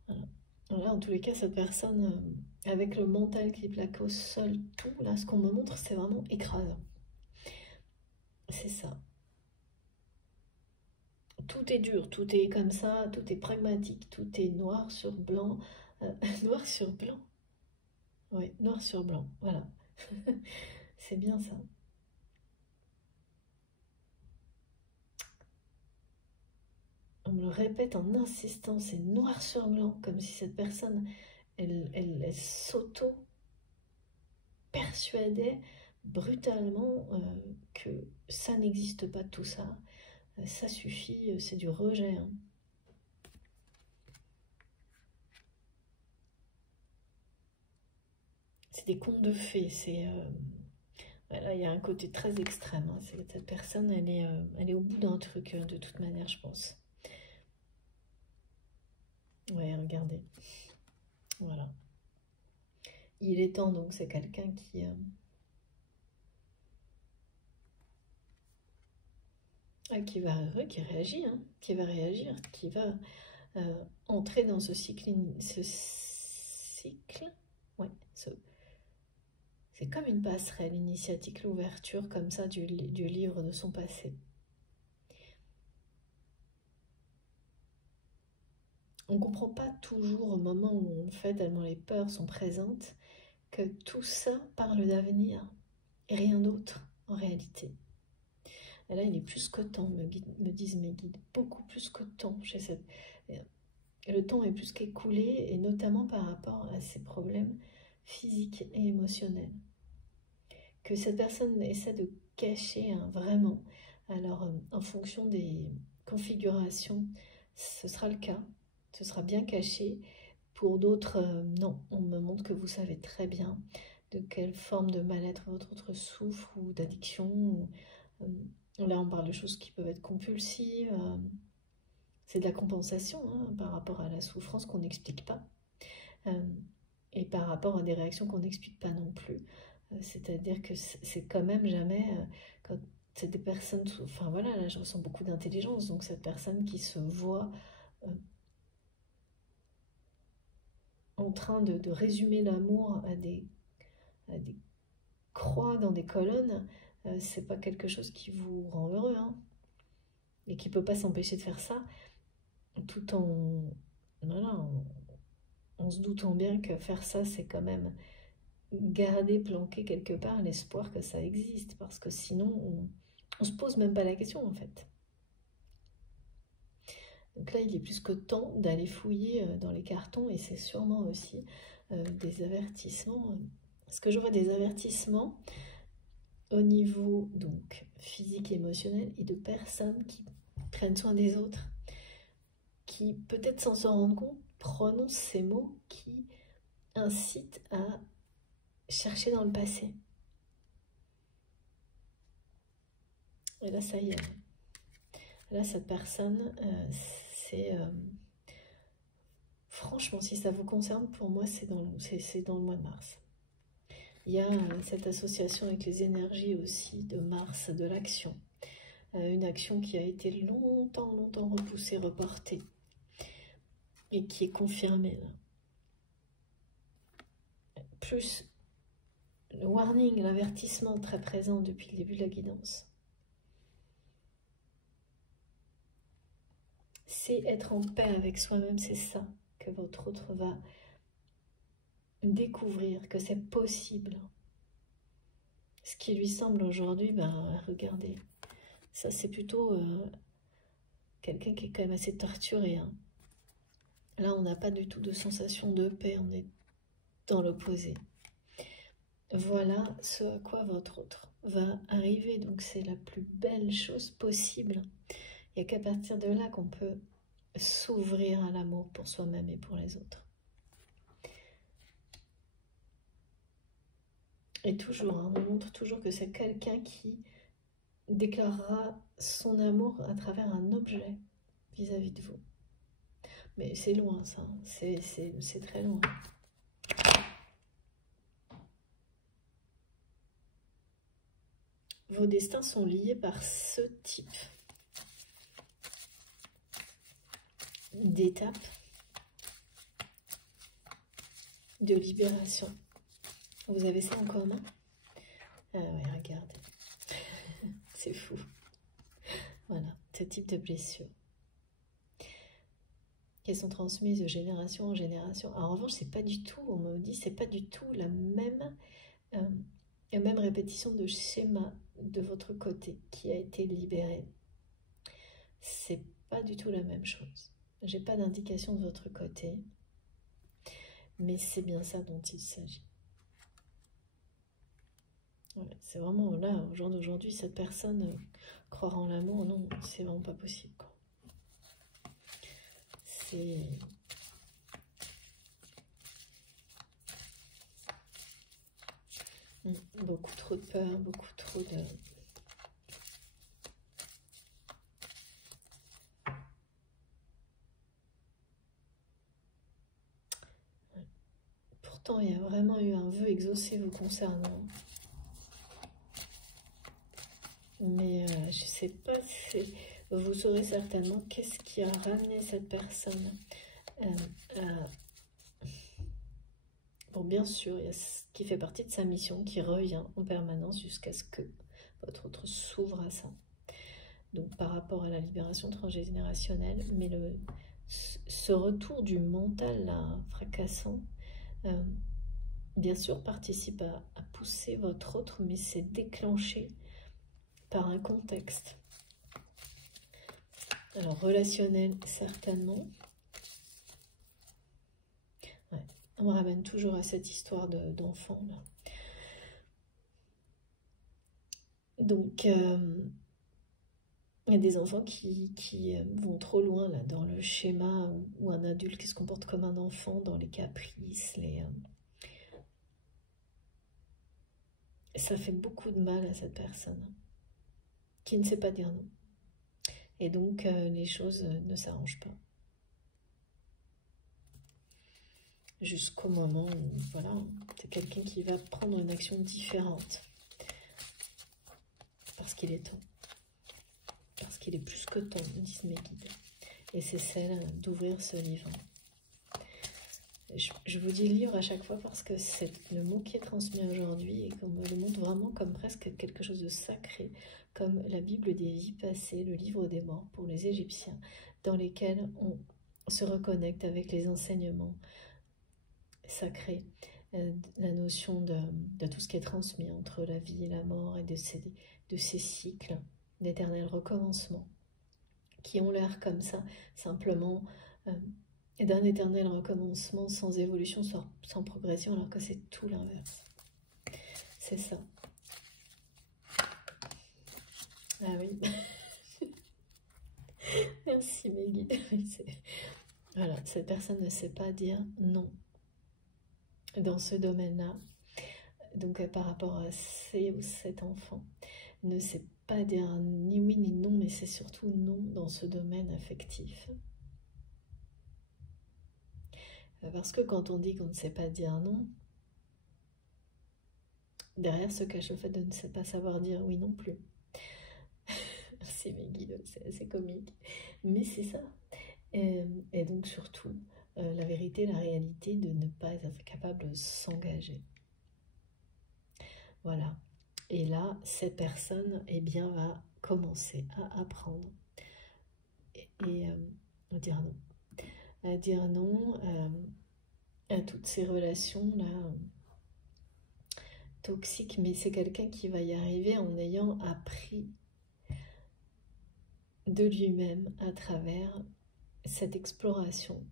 Voilà. Là, en tous les cas, cette personne, avec le mental qui plaque au sol, tout, là, ce qu'on me montre, c'est vraiment écrasant. C'est ça. Tout est dur, tout est comme ça, tout est pragmatique, tout est noir sur blanc. Noir sur blanc. Oui, noir sur blanc, voilà. C'est bien ça. On me le répète en insistant, c'est noir sur blanc, comme si cette personne, elle s'auto-persuadait brutalement que ça n'existe pas tout ça. Ça suffit, c'est du rejet. Hein. C'est des contes de fées, c'est Voilà, il y a un côté très extrême. Hein. Cette personne, elle est au bout d'un truc, de toute manière, je pense. Ouais, regardez. Voilà. Il est temps, donc, c'est quelqu'un qui réagit, hein, qui va réagir, qui va entrer dans ce cycle, ouais, c'est comme une passerelle initiatique, l'ouverture comme ça du livre de son passé. On ne comprend pas toujours au moment où on fait tellement les peurs sont présentes que tout ça parle d'avenir et rien d'autre en réalité. Et là, il est plus que temps, me disent mes guides, beaucoup plus que temps chez cette... Le temps est plus qu'écoulé, et notamment par rapport à ses problèmes physiques et émotionnels. Que cette personne essaie de cacher, hein, vraiment. Alors, en fonction des configurations, ce sera le cas, ce sera bien caché. Pour d'autres, non, on me montre que vous savez très bien de quelle forme de mal-être votre autre souffre ou d'addiction. Là, on parle de choses qui peuvent être compulsives. C'est de la compensation, hein, par rapport à la souffrance qu'on n'explique pas. Et par rapport à des réactions qu'on n'explique pas non plus. C'est-à-dire que c'est quand même jamais... quand c'est des personnes... Enfin voilà, là je ressens beaucoup d'intelligence. Donc cette personne qui se voit en train de résumer l'amour à des croix dans des colonnes, c'est pas quelque chose qui vous rend heureux, hein, et qui peut pas s'empêcher de faire ça, tout en, voilà, en se doutant bien que faire ça, c'est quand même garder planqué quelque part l'espoir que ça existe, parce que sinon, on se pose même pas la question, en fait. Donc là, il est plus que temps d'aller fouiller dans les cartons, et c'est sûrement aussi des avertissements. Parce que je vois des avertissements au niveau donc physique et émotionnel, et de personnes qui prennent soin des autres, qui peut-être sans s'en rendre compte prononcent ces mots qui incitent à chercher dans le passé. Et là, ça y est. Là, cette personne, c'est... franchement, si ça vous concerne, pour moi, c'est dans le mois de mars. Il y a cette association avec les énergies aussi de Mars, de l'action. Une action qui a été longtemps repoussée, reportée, et qui est confirmée là. Plus le warning, l'avertissement très présent depuis le début de la guidance. C'est être en paix avec soi-même, c'est ça que votre autre va découvrir, que c'est possible. Ce qui lui semble aujourd'hui, ben regardez, ça c'est plutôt quelqu'un qui est quand même assez torturé. Hein. Là, on n'a pas du tout de sensation de paix, on est dans l'opposé. Voilà ce à quoi votre autre va arriver, donc c'est la plus belle chose possible. Il n'y a qu'à partir de là qu'on peut s'ouvrir à l'amour pour soi-même et pour les autres. Et toujours, hein, on montre toujours que c'est quelqu'un qui déclarera son amour à travers un objet vis-à-vis de vous. Mais c'est loin ça, c'est très loin. Vos destins sont liés par ce type d'étape de libération. Vous avez ça en commun? Ah ouais, regardez. C'est fou. Voilà, ce type de blessures qui sont transmises de génération en génération. En revanche, c'est pas du tout, on me dit, c'est pas du tout la même répétition de schéma de votre côté qui a été libérée. C'est pas du tout la même chose. J'ai pas d'indication de votre côté, mais c'est bien ça dont il s'agit. Voilà, c'est vraiment là, au jour d'aujourd'hui, cette personne croire en l'amour, non, c'est vraiment pas possible. C'est... Beaucoup trop de peur, beaucoup trop de... Pourtant, il y a vraiment eu un vœu exaucé vous concernant. Mais je ne sais pas si... Vous saurez certainement qu'est-ce qui a ramené cette personne. Bon, bien sûr, il y a ce qui fait partie de sa mission qui revient en permanence jusqu'à ce que votre autre s'ouvre à ça. Donc par rapport à la libération transgénérationnelle, mais ce retour du mental là, fracassant, bien sûr participe à pousser votre autre, mais c'est déclenché par un contexte. Alors relationnel certainement. Ouais, on me ramène toujours à cette histoire d'enfant là. Donc il y a des enfants qui vont trop loin là, dans le schéma où un adulte qui se comporte comme un enfant, dans les caprices, ça fait beaucoup de mal à cette personne qui ne sait pas dire non. Et donc, les choses ne s'arrangent pas. Jusqu'au moment où, voilà, c'est quelqu'un qui va prendre une action différente. Parce qu'il est temps. Parce qu'il est plus que temps, me disent mes guides. Et c'est celle d'ouvrir ce livre. Je vous dis livre à chaque fois parce que c'est le mot qui est transmis aujourd'hui et qu'on me le montre vraiment comme presque quelque chose de sacré, comme la Bible des vies passées, le livre des morts pour les Égyptiens, dans lesquels on se reconnecte avec les enseignements sacrés, la notion de tout ce qui est transmis entre la vie et la mort et de ces cycles d'éternel recommencement qui ont l'air comme ça, simplement... d'un éternel recommencement sans évolution, sans progression, alors que c'est tout l'inverse. C'est ça. Ah oui. Merci mes guides. Voilà, cette personne ne sait pas dire non dans ce domaine-là. Donc par rapport à cet enfant, ne sait pas dire ni oui ni non, mais c'est surtout non dans ce domaine affectif. Parce que quand on dit qu'on ne sait pas dire non, derrière se cache le fait de ne pas savoir dire oui non plus. Merci mes guides, c'est assez comique. Mais c'est ça. Et donc surtout, la vérité, la réalité de ne pas être capable de s'engager. Voilà. Et là, cette personne, eh bien, va commencer à apprendre et à dire non. À dire non à toutes ces relations-là toxiques. Mais c'est quelqu'un qui va y arriver en ayant appris de lui-même à travers cette exploration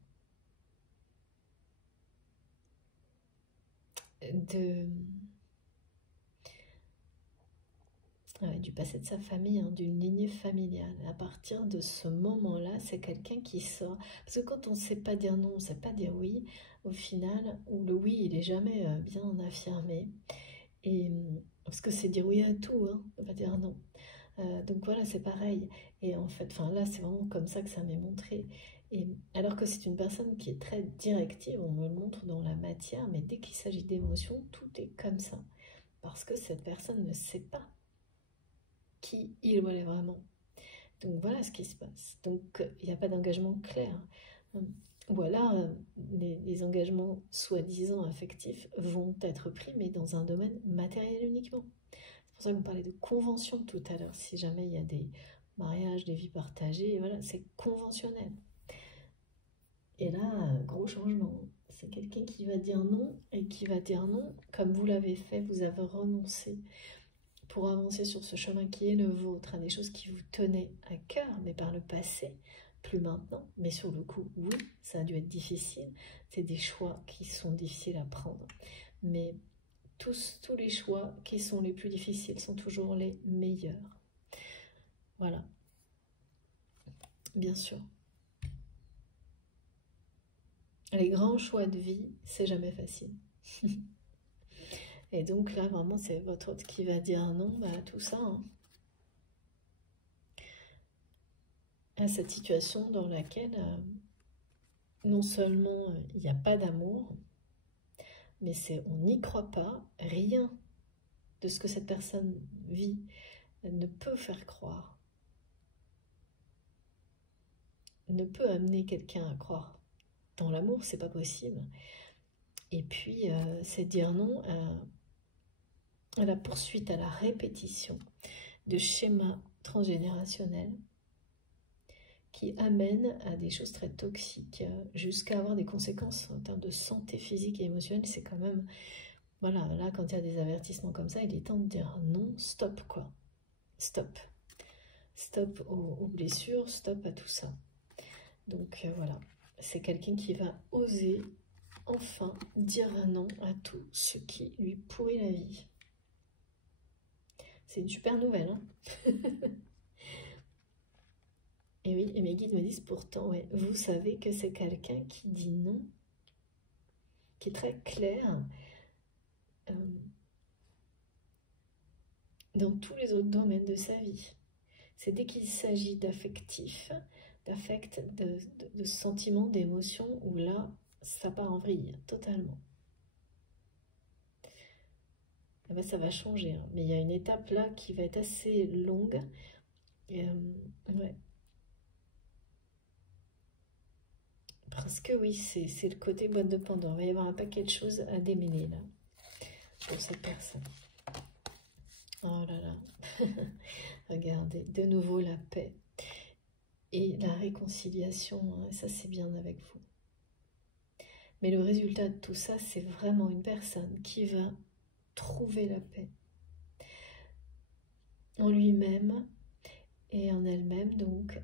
du passé de sa famille, d'une lignée familiale. À partir de ce moment-là, c'est quelqu'un qui sort. Parce que quand on ne sait pas dire non, on ne sait pas dire oui, au final, ou le oui, il n'est jamais bien affirmé. Et, parce que c'est dire oui à tout, ne pas dire non. Donc voilà, c'est pareil. Et en fait, là, c'est vraiment comme ça que ça m'est montré. Et alors que c'est une personne qui est très directive, on me le montre dans la matière, mais dès qu'il s'agit d'émotions, tout est comme ça. Parce que cette personne ne sait pas qui il ou elle est vraiment. Donc voilà ce qui se passe. Donc il n'y a pas d'engagement clair. Ou alors les engagements soi-disant affectifs vont être pris, mais dans un domaine matériel uniquement. C'est pour ça qu'on parlait de convention tout à l'heure. Si jamais il y a des mariages, des vies partagées, voilà, c'est conventionnel. Et là, gros changement. C'est quelqu'un qui va dire non et qui va dire non comme vous l'avez fait, vous avez renoncé pour avancer sur ce chemin qui est le vôtre, à des choses qui vous tenaient à cœur, mais par le passé, plus maintenant. Mais sur le coup, oui, ça a dû être difficile. C'est des choix qui sont difficiles à prendre. Mais tous les choix qui sont les plus difficiles sont toujours les meilleurs. Voilà. Bien sûr. Les grands choix de vie, c'est jamais facile. Et donc là, vraiment, c'est votre hôte qui va dire non à tout ça, hein. À cette situation dans laquelle non seulement il n'y a pas d'amour, mais on n'y croit pas, rien de ce que cette personne vit ne peut faire croire, ne peut amener quelqu'un à croire. Dans l'amour, c'est pas possible. Et puis, c'est dire non à la poursuite, à la répétition de schémas transgénérationnels qui amènent à des choses très toxiques, jusqu'à avoir des conséquences en termes de santé physique et émotionnelle. C'est quand même, voilà, là, quand il y a des avertissements comme ça, il est temps de dire non, stop, quoi. Stop. Stop aux blessures, stop à tout ça. Donc, voilà, c'est quelqu'un qui va oser enfin dire un non à tout ce qui lui pourrit la vie. C'est une super nouvelle, hein. Et oui, et mes guides me disent pourtant, ouais, vous savez que c'est quelqu'un qui dit non, qui est très clair dans tous les autres domaines de sa vie. C'est dès qu'il s'agit d'affectif, d'affect, de sentiments, d'émotions, où là, ça part en vrille, totalement. Eh ben, ça va changer, hein. Mais il y a une étape là qui va être assez longue. Et, ouais. Parce que oui, c'est le côté boîte de Pandore. Il va y avoir un paquet de choses à démêler là, pour cette personne. Oh là là. Regardez, de nouveau la paix et la réconciliation, hein, ça c'est bien avec vous. Mais le résultat de tout ça, c'est vraiment une personne qui va trouver la paix en lui-même et en elle-même, donc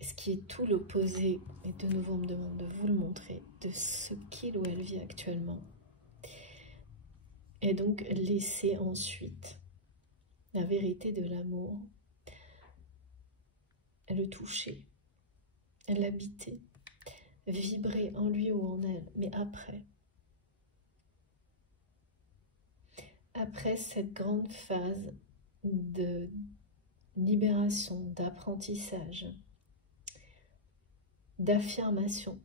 ce qui est tout l'opposé, et de nouveau on me demande de vous le montrer, de ce qu'il ou elle vit actuellement. Et donc laisser ensuite la vérité de l'amour, le toucher, l'habiter, vibrer en lui ou en elle, mais après cette grande phase de libération, d'apprentissage, d'affirmation,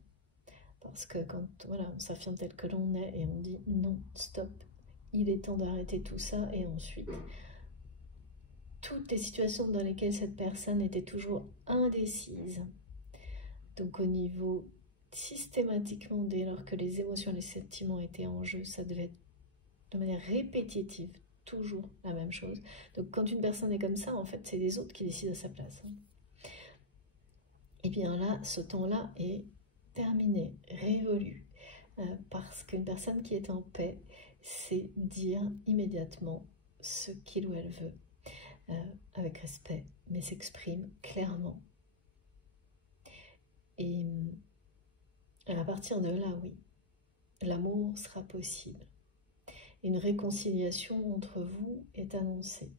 parce que quand voilà, on s'affirme tel que l'on est et on dit non, stop, il est temps d'arrêter tout ça, et ensuite toutes les situations dans lesquelles cette personne était toujours indécise, donc au niveau systématiquement, dès lors que les émotions, les sentiments étaient en jeu, ça devait être de manière répétitive, toujours la même chose. Donc quand une personne est comme ça, en fait, c'est les autres qui décident à sa place. Et bien là, ce temps-là est terminé, révolu. Parce qu'une personne qui est en paix, c'est dire immédiatement ce qu'il ou elle veut, avec respect, mais s'exprime clairement. Et à partir de là, oui, l'amour sera possible. Une réconciliation entre vous est annoncée.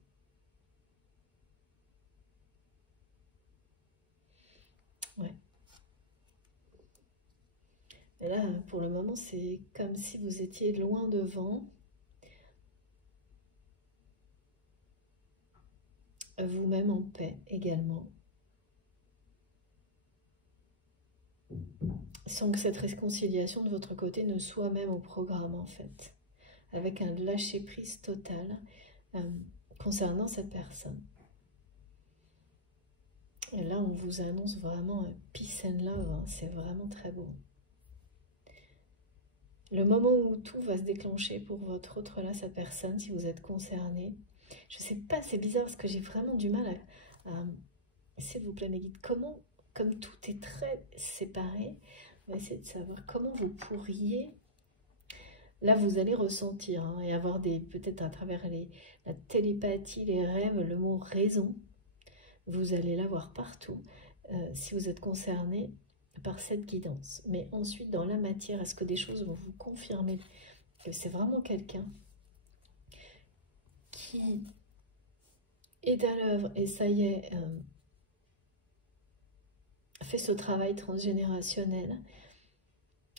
Ouais. Et là, pour le moment, c'est comme si vous étiez loin devant, vous-même en paix également, sans que cette réconciliation de votre côté ne soit même au programme, en fait, avec un lâcher-prise total concernant cette personne. Et là, on vous annonce vraiment peace and love, hein, c'est vraiment très beau. Le moment où tout va se déclencher pour votre autre là, cette personne, si vous êtes concerné, je sais pas, c'est bizarre parce que j'ai vraiment du mal s'il vous plaît mes guides, comment, comme tout est très séparé, on va essayer de savoir comment vous pourriez, là vous allez ressentir, hein, et avoir peut-être à travers la télépathie, les rêves, le mot raison, vous allez l'avoir partout, si vous êtes concerné par cette guidance. Mais ensuite, dans la matière, est-ce que des choses vont vous confirmer que c'est vraiment quelqu'un qui est à l'œuvre et ça y est, fait ce travail transgénérationnel,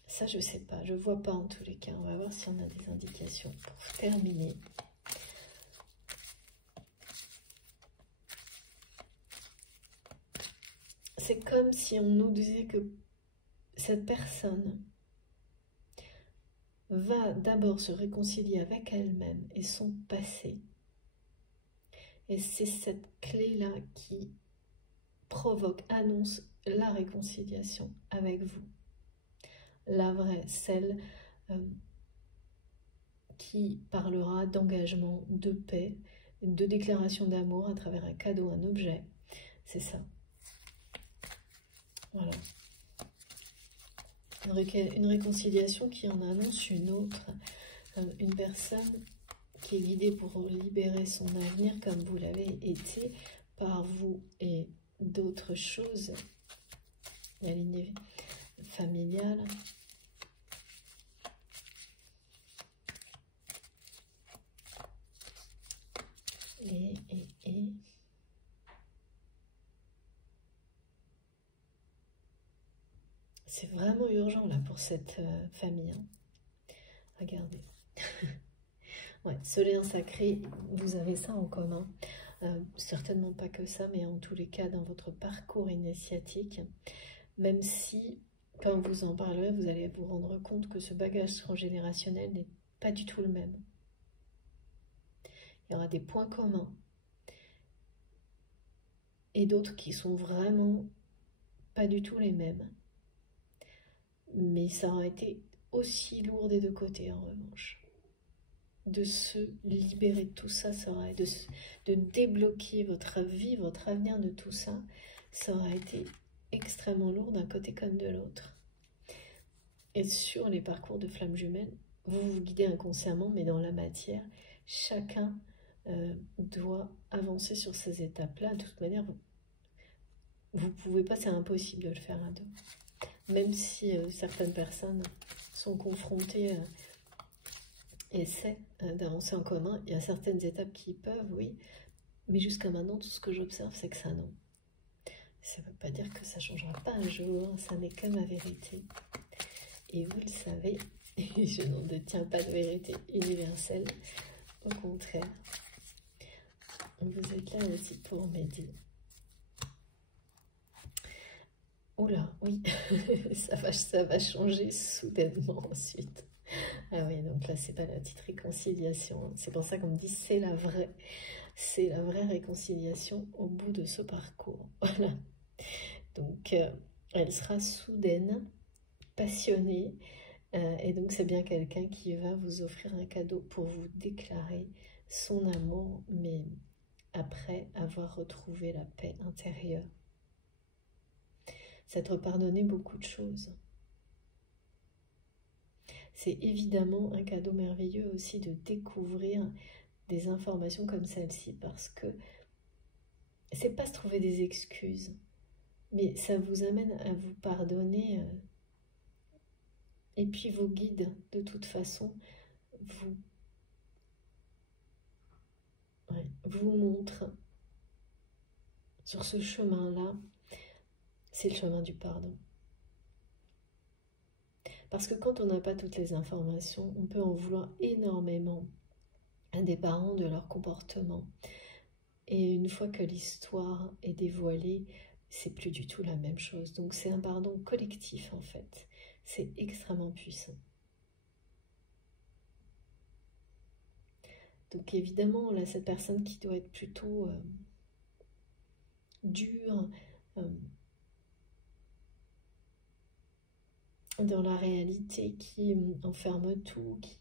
Ça, je sais pas. Je vois pas en tous les cas. On va voir si on a des indications pour terminer. C'est comme si on nous disait que cette personne va d'abord se réconcilier avec elle-même et son passé. Et c'est cette clé-là qui provoque, annonce la réconciliation avec vous. La vraie, celle qui parlera d'engagement, de paix, de déclaration d'amour à travers un cadeau, un objet. C'est ça. Voilà. Une réconciliation qui en annonce une autre. Une personne qui est guidée pour libérer son avenir comme vous l'avez été par vous et d'autres choses. La lignée familiale. Et c'est vraiment urgent là pour cette famille. Hein. Regardez. Ouais, ce lien sacré, vous avez ça en commun. Certainement pas que ça, mais en tous les cas dans votre parcours initiatique, même si, quand vous en parlerez, vous allez vous rendre compte que ce bagage transgénérationnel n'est pas du tout le même. Il y aura des points communs et d'autres qui sont vraiment pas du tout les mêmes. Mais ça aura été aussi lourd des deux côtés en revanche. De se libérer de tout ça, ça aura, de débloquer votre vie, votre avenir de tout ça, ça aura été extrêmement lourd d'un côté comme de l'autre. Et sur les parcours de flammes jumelles, vous vous guidez inconsciemment, mais dans la matière, chacun doit avancer sur ces étapes-là. De toute manière, vous ne pouvez pas, c'est impossible de le faire à deux. Même si certaines personnes sont confrontées essaient d'avancer en commun, il y a certaines étapes qui peuvent, oui, mais jusqu'à maintenant, tout ce que j'observe, c'est que ça non. Ça ne veut pas dire que ça ne changera pas un jour, ça n'est que ma vérité. Et vous le savez, je n'en détiens pas de vérité universelle, au contraire. Vous êtes là aussi pour m'aider. Oula, oui, ça va changer soudainement ensuite. Ah oui, donc là, c'est pas la petite réconciliation. C'est pour ça qu'on me dit c'est la vraie réconciliation au bout de ce parcours. Voilà. Donc, elle sera soudaine, passionnée, et donc c'est bien quelqu'un qui va vous offrir un cadeau pour vous déclarer son amour, mais après avoir retrouvé la paix intérieure. S'être pardonné beaucoup de choses. C'est évidemment un cadeau merveilleux aussi de découvrir des informations comme celle-ci, parce que c'est pas se trouver des excuses, mais ça vous amène à vous pardonner, et puis vos guides, de toute façon, vous montrent sur ce chemin-là, c'est le chemin du pardon. Parce que quand on n'a pas toutes les informations, on peut en vouloir énormément à des parents de leur comportement. Et une fois que l'histoire est dévoilée, c'est plus du tout la même chose. Donc c'est un pardon collectif en fait. C'est extrêmement puissant. Donc évidemment, là, cette personne qui doit être plutôt dure, dans la réalité, qui enferme tout, qui...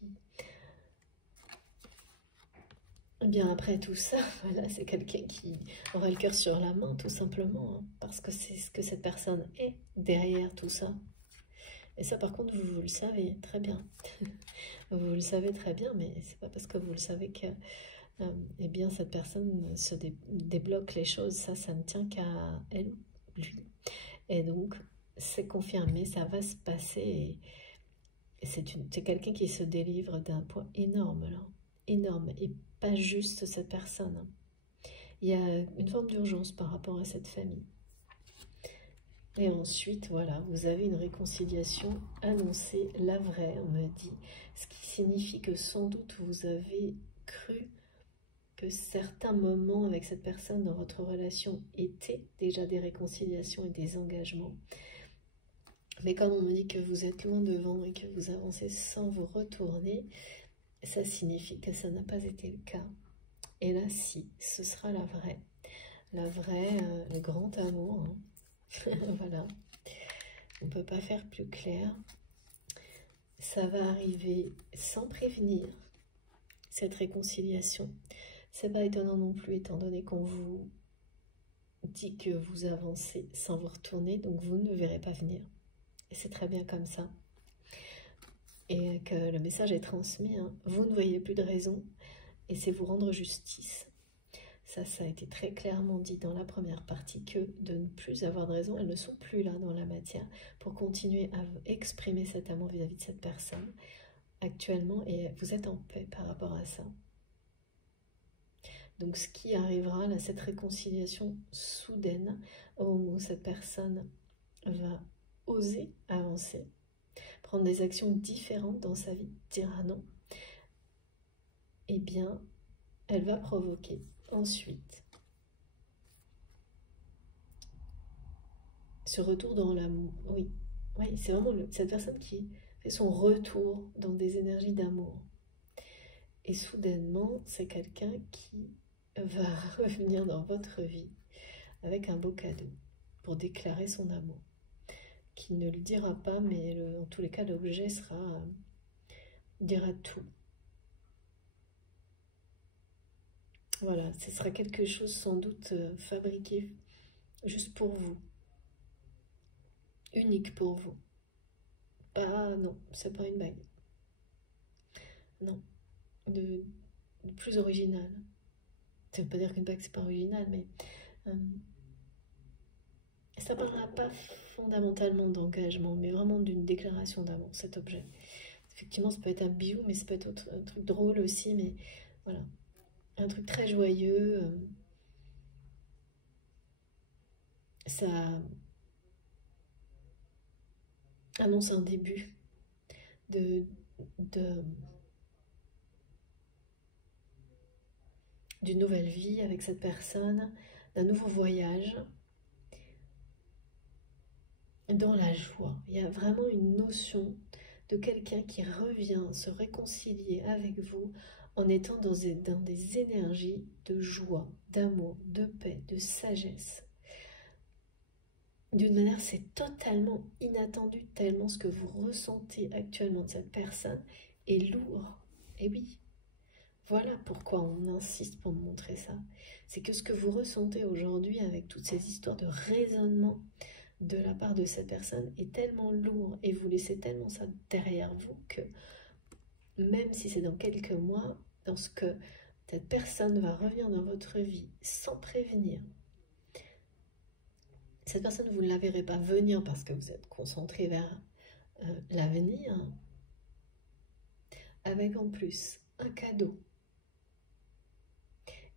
Bien après tout ça, voilà, c'est quelqu'un qui aura le cœur sur la main, tout simplement, hein, parce que c'est ce que cette personne est derrière tout ça. Et ça, par contre, vous le savez très bien. Vous le savez très bien, mais c'est pas parce que vous le savez que eh bien, cette personne se débloque les choses. Ça ne tient qu'à elle, lui. Et donc, c'est confirmé, ça va se passer. Et c'est quelqu'un qui se délivre d'un poids énorme, là. Énorme. Et pas juste cette personne. Il y a une forme d'urgence par rapport à cette famille. Et ensuite, voilà, vous avez une réconciliation annoncée, la vraie, on me dit. Ce qui signifie que sans doute vous avez cru que certains moments avec cette personne dans votre relation étaient déjà des réconciliations et des engagements. Mais comme on me dit que vous êtes loin devant et que vous avancez sans vous retourner, ça signifie que ça n'a pas été le cas. Et là, si, ce sera la vraie. La vraie, le grand amour. Hein. Voilà. On ne peut pas faire plus clair. Ça va arriver sans prévenir, cette réconciliation. C'est pas étonnant non plus, étant donné qu'on vous dit que vous avancez sans vous retourner, donc vous ne verrez pas venir. Et c'est très bien comme ça. Et que le message est transmis. Hein. Vous ne voyez plus de raison, et c'est vous rendre justice. Ça a été très clairement dit dans la première partie que de ne plus avoir de raison, elles ne sont plus là dans la matière pour continuer à exprimer cet amour vis-à-vis de cette personne actuellement, et vous êtes en paix par rapport à ça. Donc ce qui arrivera, là, cette réconciliation soudaine, au moment où cette personne va oser avancer, prendre des actions différentes dans sa vie, dire ah non, eh bien, elle va provoquer ensuite ce retour dans l'amour. Oui, oui, c'est vraiment cette personne qui fait son retour dans des énergies d'amour. Et soudainement, c'est quelqu'un qui va revenir dans votre vie avec un beau cadeau pour déclarer son amour. Qui ne le dira pas, mais en tous les cas, l'objet dira tout. Voilà, ce sera quelque chose sans doute fabriqué juste pour vous. Unique pour vous. Pas, non, c'est pas une bague. Non, de plus original. Ça veut pas dire qu'une bague c'est pas original, mais ça parlera pas fondamentalement d'engagement, mais vraiment d'une déclaration d'amour, cet objet. Effectivement, ça peut être un bijou, mais ça peut être un truc drôle aussi, mais voilà. Un truc très joyeux. Ça annonce un début d'une nouvelle vie avec cette personne, d'un nouveau voyage dans la joie. Il y a vraiment une notion de quelqu'un qui revient se réconcilier avec vous en étant dans des énergies de joie, d'amour, de paix, de sagesse. D'une manière, c'est totalement inattendu, tellement ce que vous ressentez actuellement de cette personne est lourd. Et oui, voilà pourquoi on insiste pour montrer ça. C'est que ce que vous ressentez aujourd'hui avec toutes ces histoires de raisonnement de la part de cette personne est tellement lourd et vous laissez tellement ça derrière vous que même si c'est dans quelques mois, lorsque cette personne va revenir dans votre vie sans prévenir, cette personne, vous ne la verrez pas venir parce que vous êtes concentré vers l'avenir, avec en plus un cadeau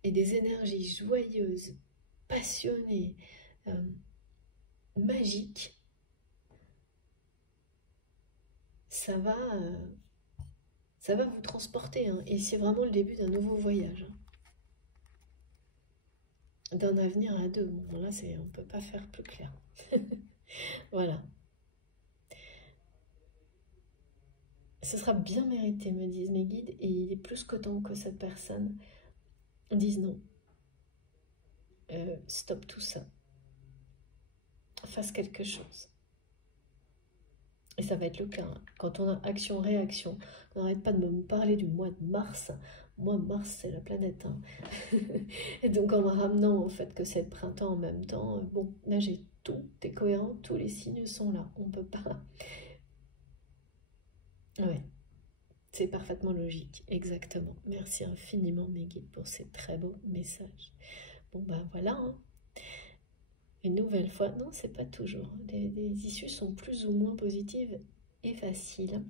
et des énergies joyeuses, passionnées, magiques. Ça va vous transporter, hein, et c'est vraiment le début d'un nouveau voyage. D'un avenir à deux. Bon, là, on ne peut pas faire plus clair. Voilà. Ce sera bien mérité, me disent mes guides, et il est plus que temps que cette personne dise non. Stop tout ça. Fasse quelque chose. Et ça va être le cas. Hein. Quand on a action-réaction, on n'arrête pas de me parler du mois de mars. Moi, Mars, c'est la planète. Hein. Et donc, en me ramenant au fait que c'est le printemps en même temps, bon, là, tout est cohérent, tous les signes sont là. On ne peut pas... Ouais, c'est parfaitement logique, exactement. Merci infiniment, mes guides, pour ces très beaux messages. Bon, ben voilà. Hein. Une nouvelle fois, non, c'est pas toujours. Les issues sont plus ou moins positives et faciles.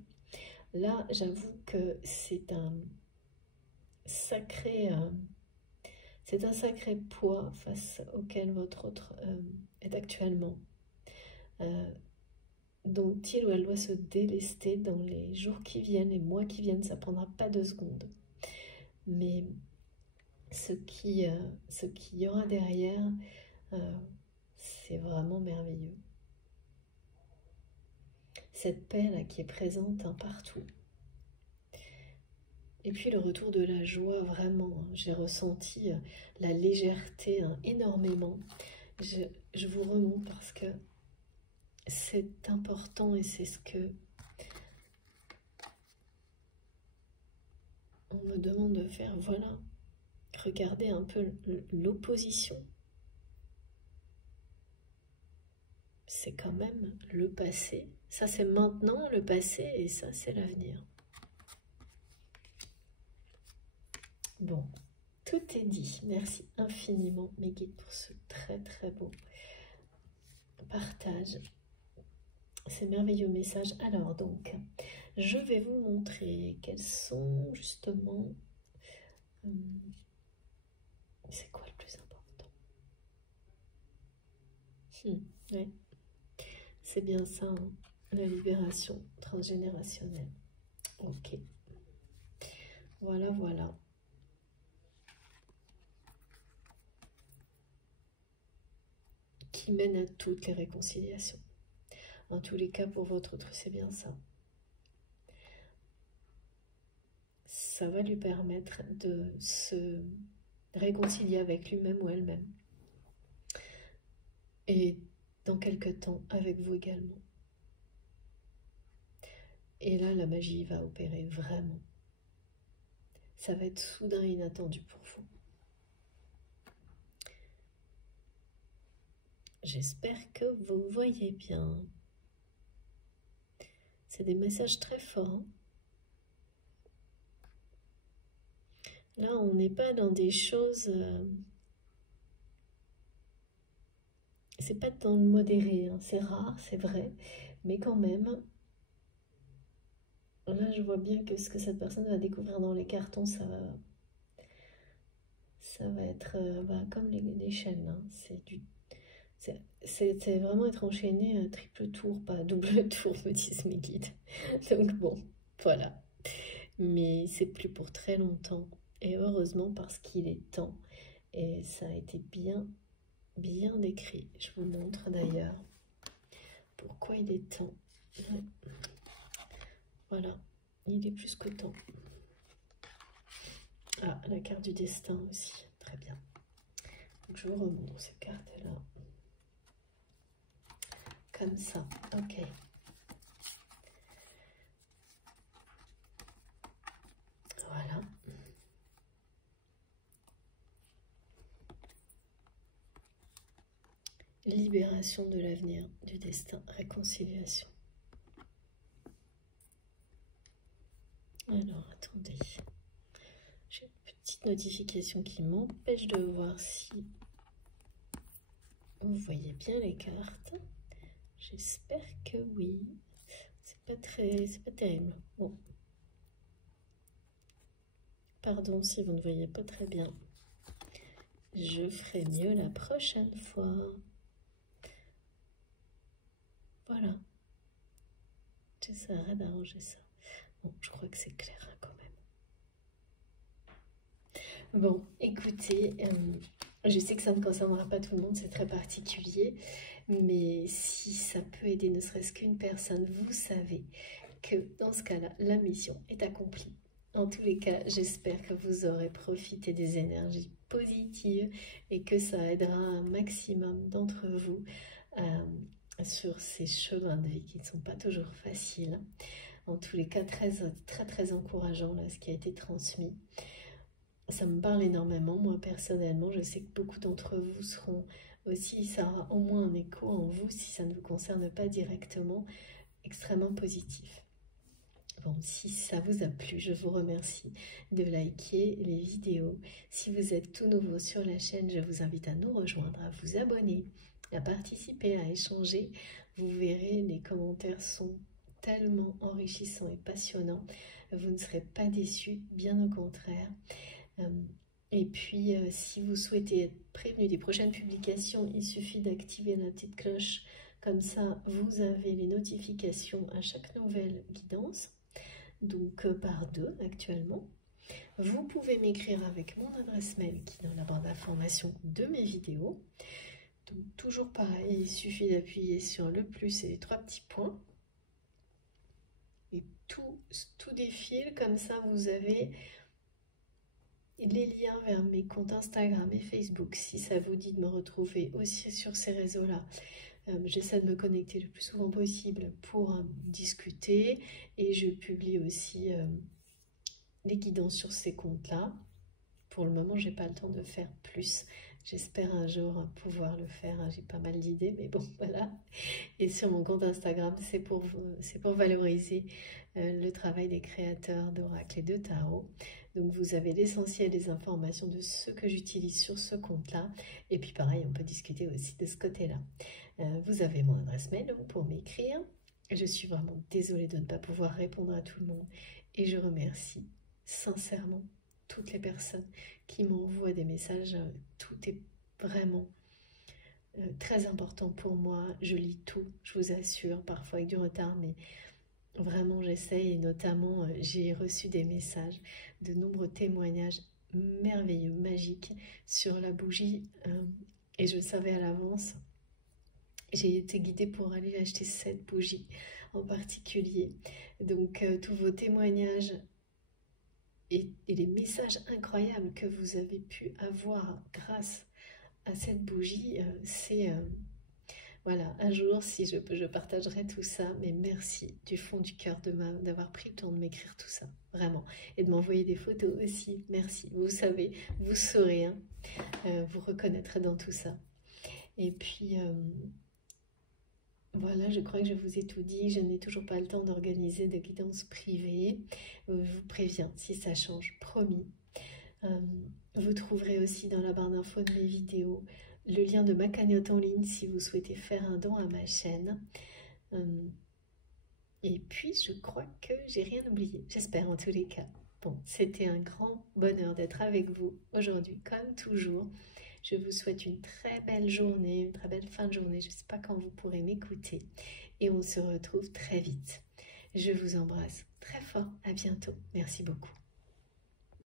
Là, j'avoue que c'est un sacré poids face auquel votre autre est actuellement. dont il ou elle doit se délester dans les jours qui viennent, les mois qui viennent. Ça prendra pas 2 secondes. Mais ce qui y aura derrière, c'est vraiment merveilleux. Cette paix là qui est présente partout. Et puis le retour de la joie, vraiment, j'ai ressenti la légèreté énormément. Je vous remonte parce que c'est important et c'est ce que on me demande de faire. Voilà, regardez un peu l'opposition. C'est quand même le passé. Ça, c'est maintenant le passé et ça, c'est l'avenir. Bon, tout est dit. Merci infiniment, mes guides, pour ce très très beau partage. Ces merveilleux messages. Alors, donc, je vais vous montrer quels sont justement... c'est quoi le plus important? Ouais. C'est bien ça, hein, la libération transgénérationnelle. Ok. Voilà, voilà. Qui mène à toutes les réconciliations. En tous les cas, pour votre autre, c'est bien ça. Ça va lui permettre de se réconcilier avec lui-même ou elle-même. Et dans quelques temps, avec vous également. Et là, la magie va opérer vraiment. Ça va être soudain et inattendu pour vous. J'espère que vous voyez bien. C'est des messages très forts. Hein. Là, on n'est pas dans des choses... c'est pas dans le modéré. Hein. C'est rare, c'est vrai. Mais quand même... Là, je vois bien que ce que cette personne va découvrir dans les cartons, ça va être comme les chaînes. Hein. C'est vraiment être enchaîné à triple tour, pas double tour, me disent mes guides. Donc bon, voilà. Mais c'est plus pour très longtemps. Et heureusement parce qu'il est temps. Et ça a été bien décrit. Je vous montre d'ailleurs pourquoi il est temps. Voilà, il est plus que temps. Ah, la carte du destin aussi. Très bien. Donc je vous remontre cette carte-là. Comme ça. Ok. Voilà. Libération de l'avenir, du destin, réconciliation. Alors, attendez. J'ai une petite notification qui m'empêche de voir si vous voyez bien les cartes. J'espère que oui. C'est pas terrible. Bon. Pardon si vous ne voyez pas très bien. Je ferai mieux la prochaine fois. Voilà. J'essaierai d'arranger ça. Bon, je crois que c'est clair hein, quand même. Bon, écoutez, je sais que ça ne concernera pas tout le monde, c'est très particulier, mais si ça peut aider ne serait-ce qu'une personne, vous savez que dans ce cas-là, la mission est accomplie. En tous les cas, j'espère que vous aurez profité des énergies positives et que ça aidera un maximum d'entre vous sur ces chemins de vie qui ne sont pas toujours faciles. En tous les cas, très encourageant là, ce qui a été transmis. Ça me parle énormément, moi personnellement. Je sais que beaucoup d'entre vous seront aussi, ça aura au moins un écho en vous si ça ne vous concerne pas directement, extrêmement positif. Bon, si ça vous a plu, je vous remercie de liker les vidéos. Si vous êtes tout nouveau sur la chaîne, je vous invite à nous rejoindre, à vous abonner, à participer, à échanger. Vous verrez, les commentaires sont tellement enrichissants et passionnants. Vous ne serez pas déçus, bien au contraire. Et puis, si vous souhaitez être prévenu des prochaines publications, il suffit d'activer la petite cloche Comme ça, vous avez les notifications à chaque nouvelle guidance, donc par 2 actuellement. Vous pouvez m'écrire avec mon adresse mail qui est dans la barre d'information de mes vidéos. Donc toujours pareil, il suffit d'appuyer sur le plus et les 3 petits points. Et tout défile, comme ça vous avez les liens vers mes comptes Instagram et Facebook. Si ça vous dit de me retrouver aussi sur ces réseaux-là, j'essaie de me connecter le plus souvent possible pour discuter. Et je publie aussi les guidances sur ces comptes-là. Pour le moment, j'ai pas le temps de faire plus. J'espère un jour pouvoir le faire. J'ai pas mal d'idées, mais bon, voilà. Et sur mon compte Instagram, c'est pour valoriser le travail des créateurs d'oracles et de tarot. Donc vous avez l'essentiel des informations de ce que j'utilise sur ce compte-là. Et puis pareil, on peut discuter aussi de ce côté-là. Vous avez mon adresse mail donc, pour m'écrire. Je suis vraiment désolée de ne pas pouvoir répondre à tout le monde. Et je remercie sincèrement toutes les personnes qui m'envoient des messages. Tout est vraiment très important pour moi. Je lis tout, je vous assure, parfois avec du retard, mais vraiment j'essaye. Et notamment, j'ai reçu des messages, de nombreux témoignages merveilleux, magiques sur la bougie. Et je le savais à l'avance. J'ai été guidée pour aller acheter cette bougie en particulier. Donc tous vos témoignages et les messages incroyables que vous avez pu avoir grâce à cette bougie, c'est... voilà, un jour, si je peux, je partagerai tout ça, mais merci du fond du cœur d'avoir pris le temps de m'écrire tout ça, vraiment. Et de m'envoyer des photos aussi, merci. Vous savez, vous saurez, hein, vous reconnaîtrez dans tout ça. Et puis... voilà, je crois que je vous ai tout dit. Je n'ai toujours pas le temps d'organiser de guidance privée. Je vous préviens si ça change, promis. Vous trouverez aussi dans la barre d'infos de mes vidéos le lien de ma cagnotte en ligne si vous souhaitez faire un don à ma chaîne. Et puis, je crois que j'ai rien oublié. J'espère en tous les cas. Bon, c'était un grand bonheur d'être avec vous aujourd'hui, comme toujours. Je vous souhaite une très belle journée, une très belle fin de journée. Je ne sais pas quand vous pourrez m'écouter. Et on se retrouve très vite. Je vous embrasse très fort. À bientôt. Merci beaucoup.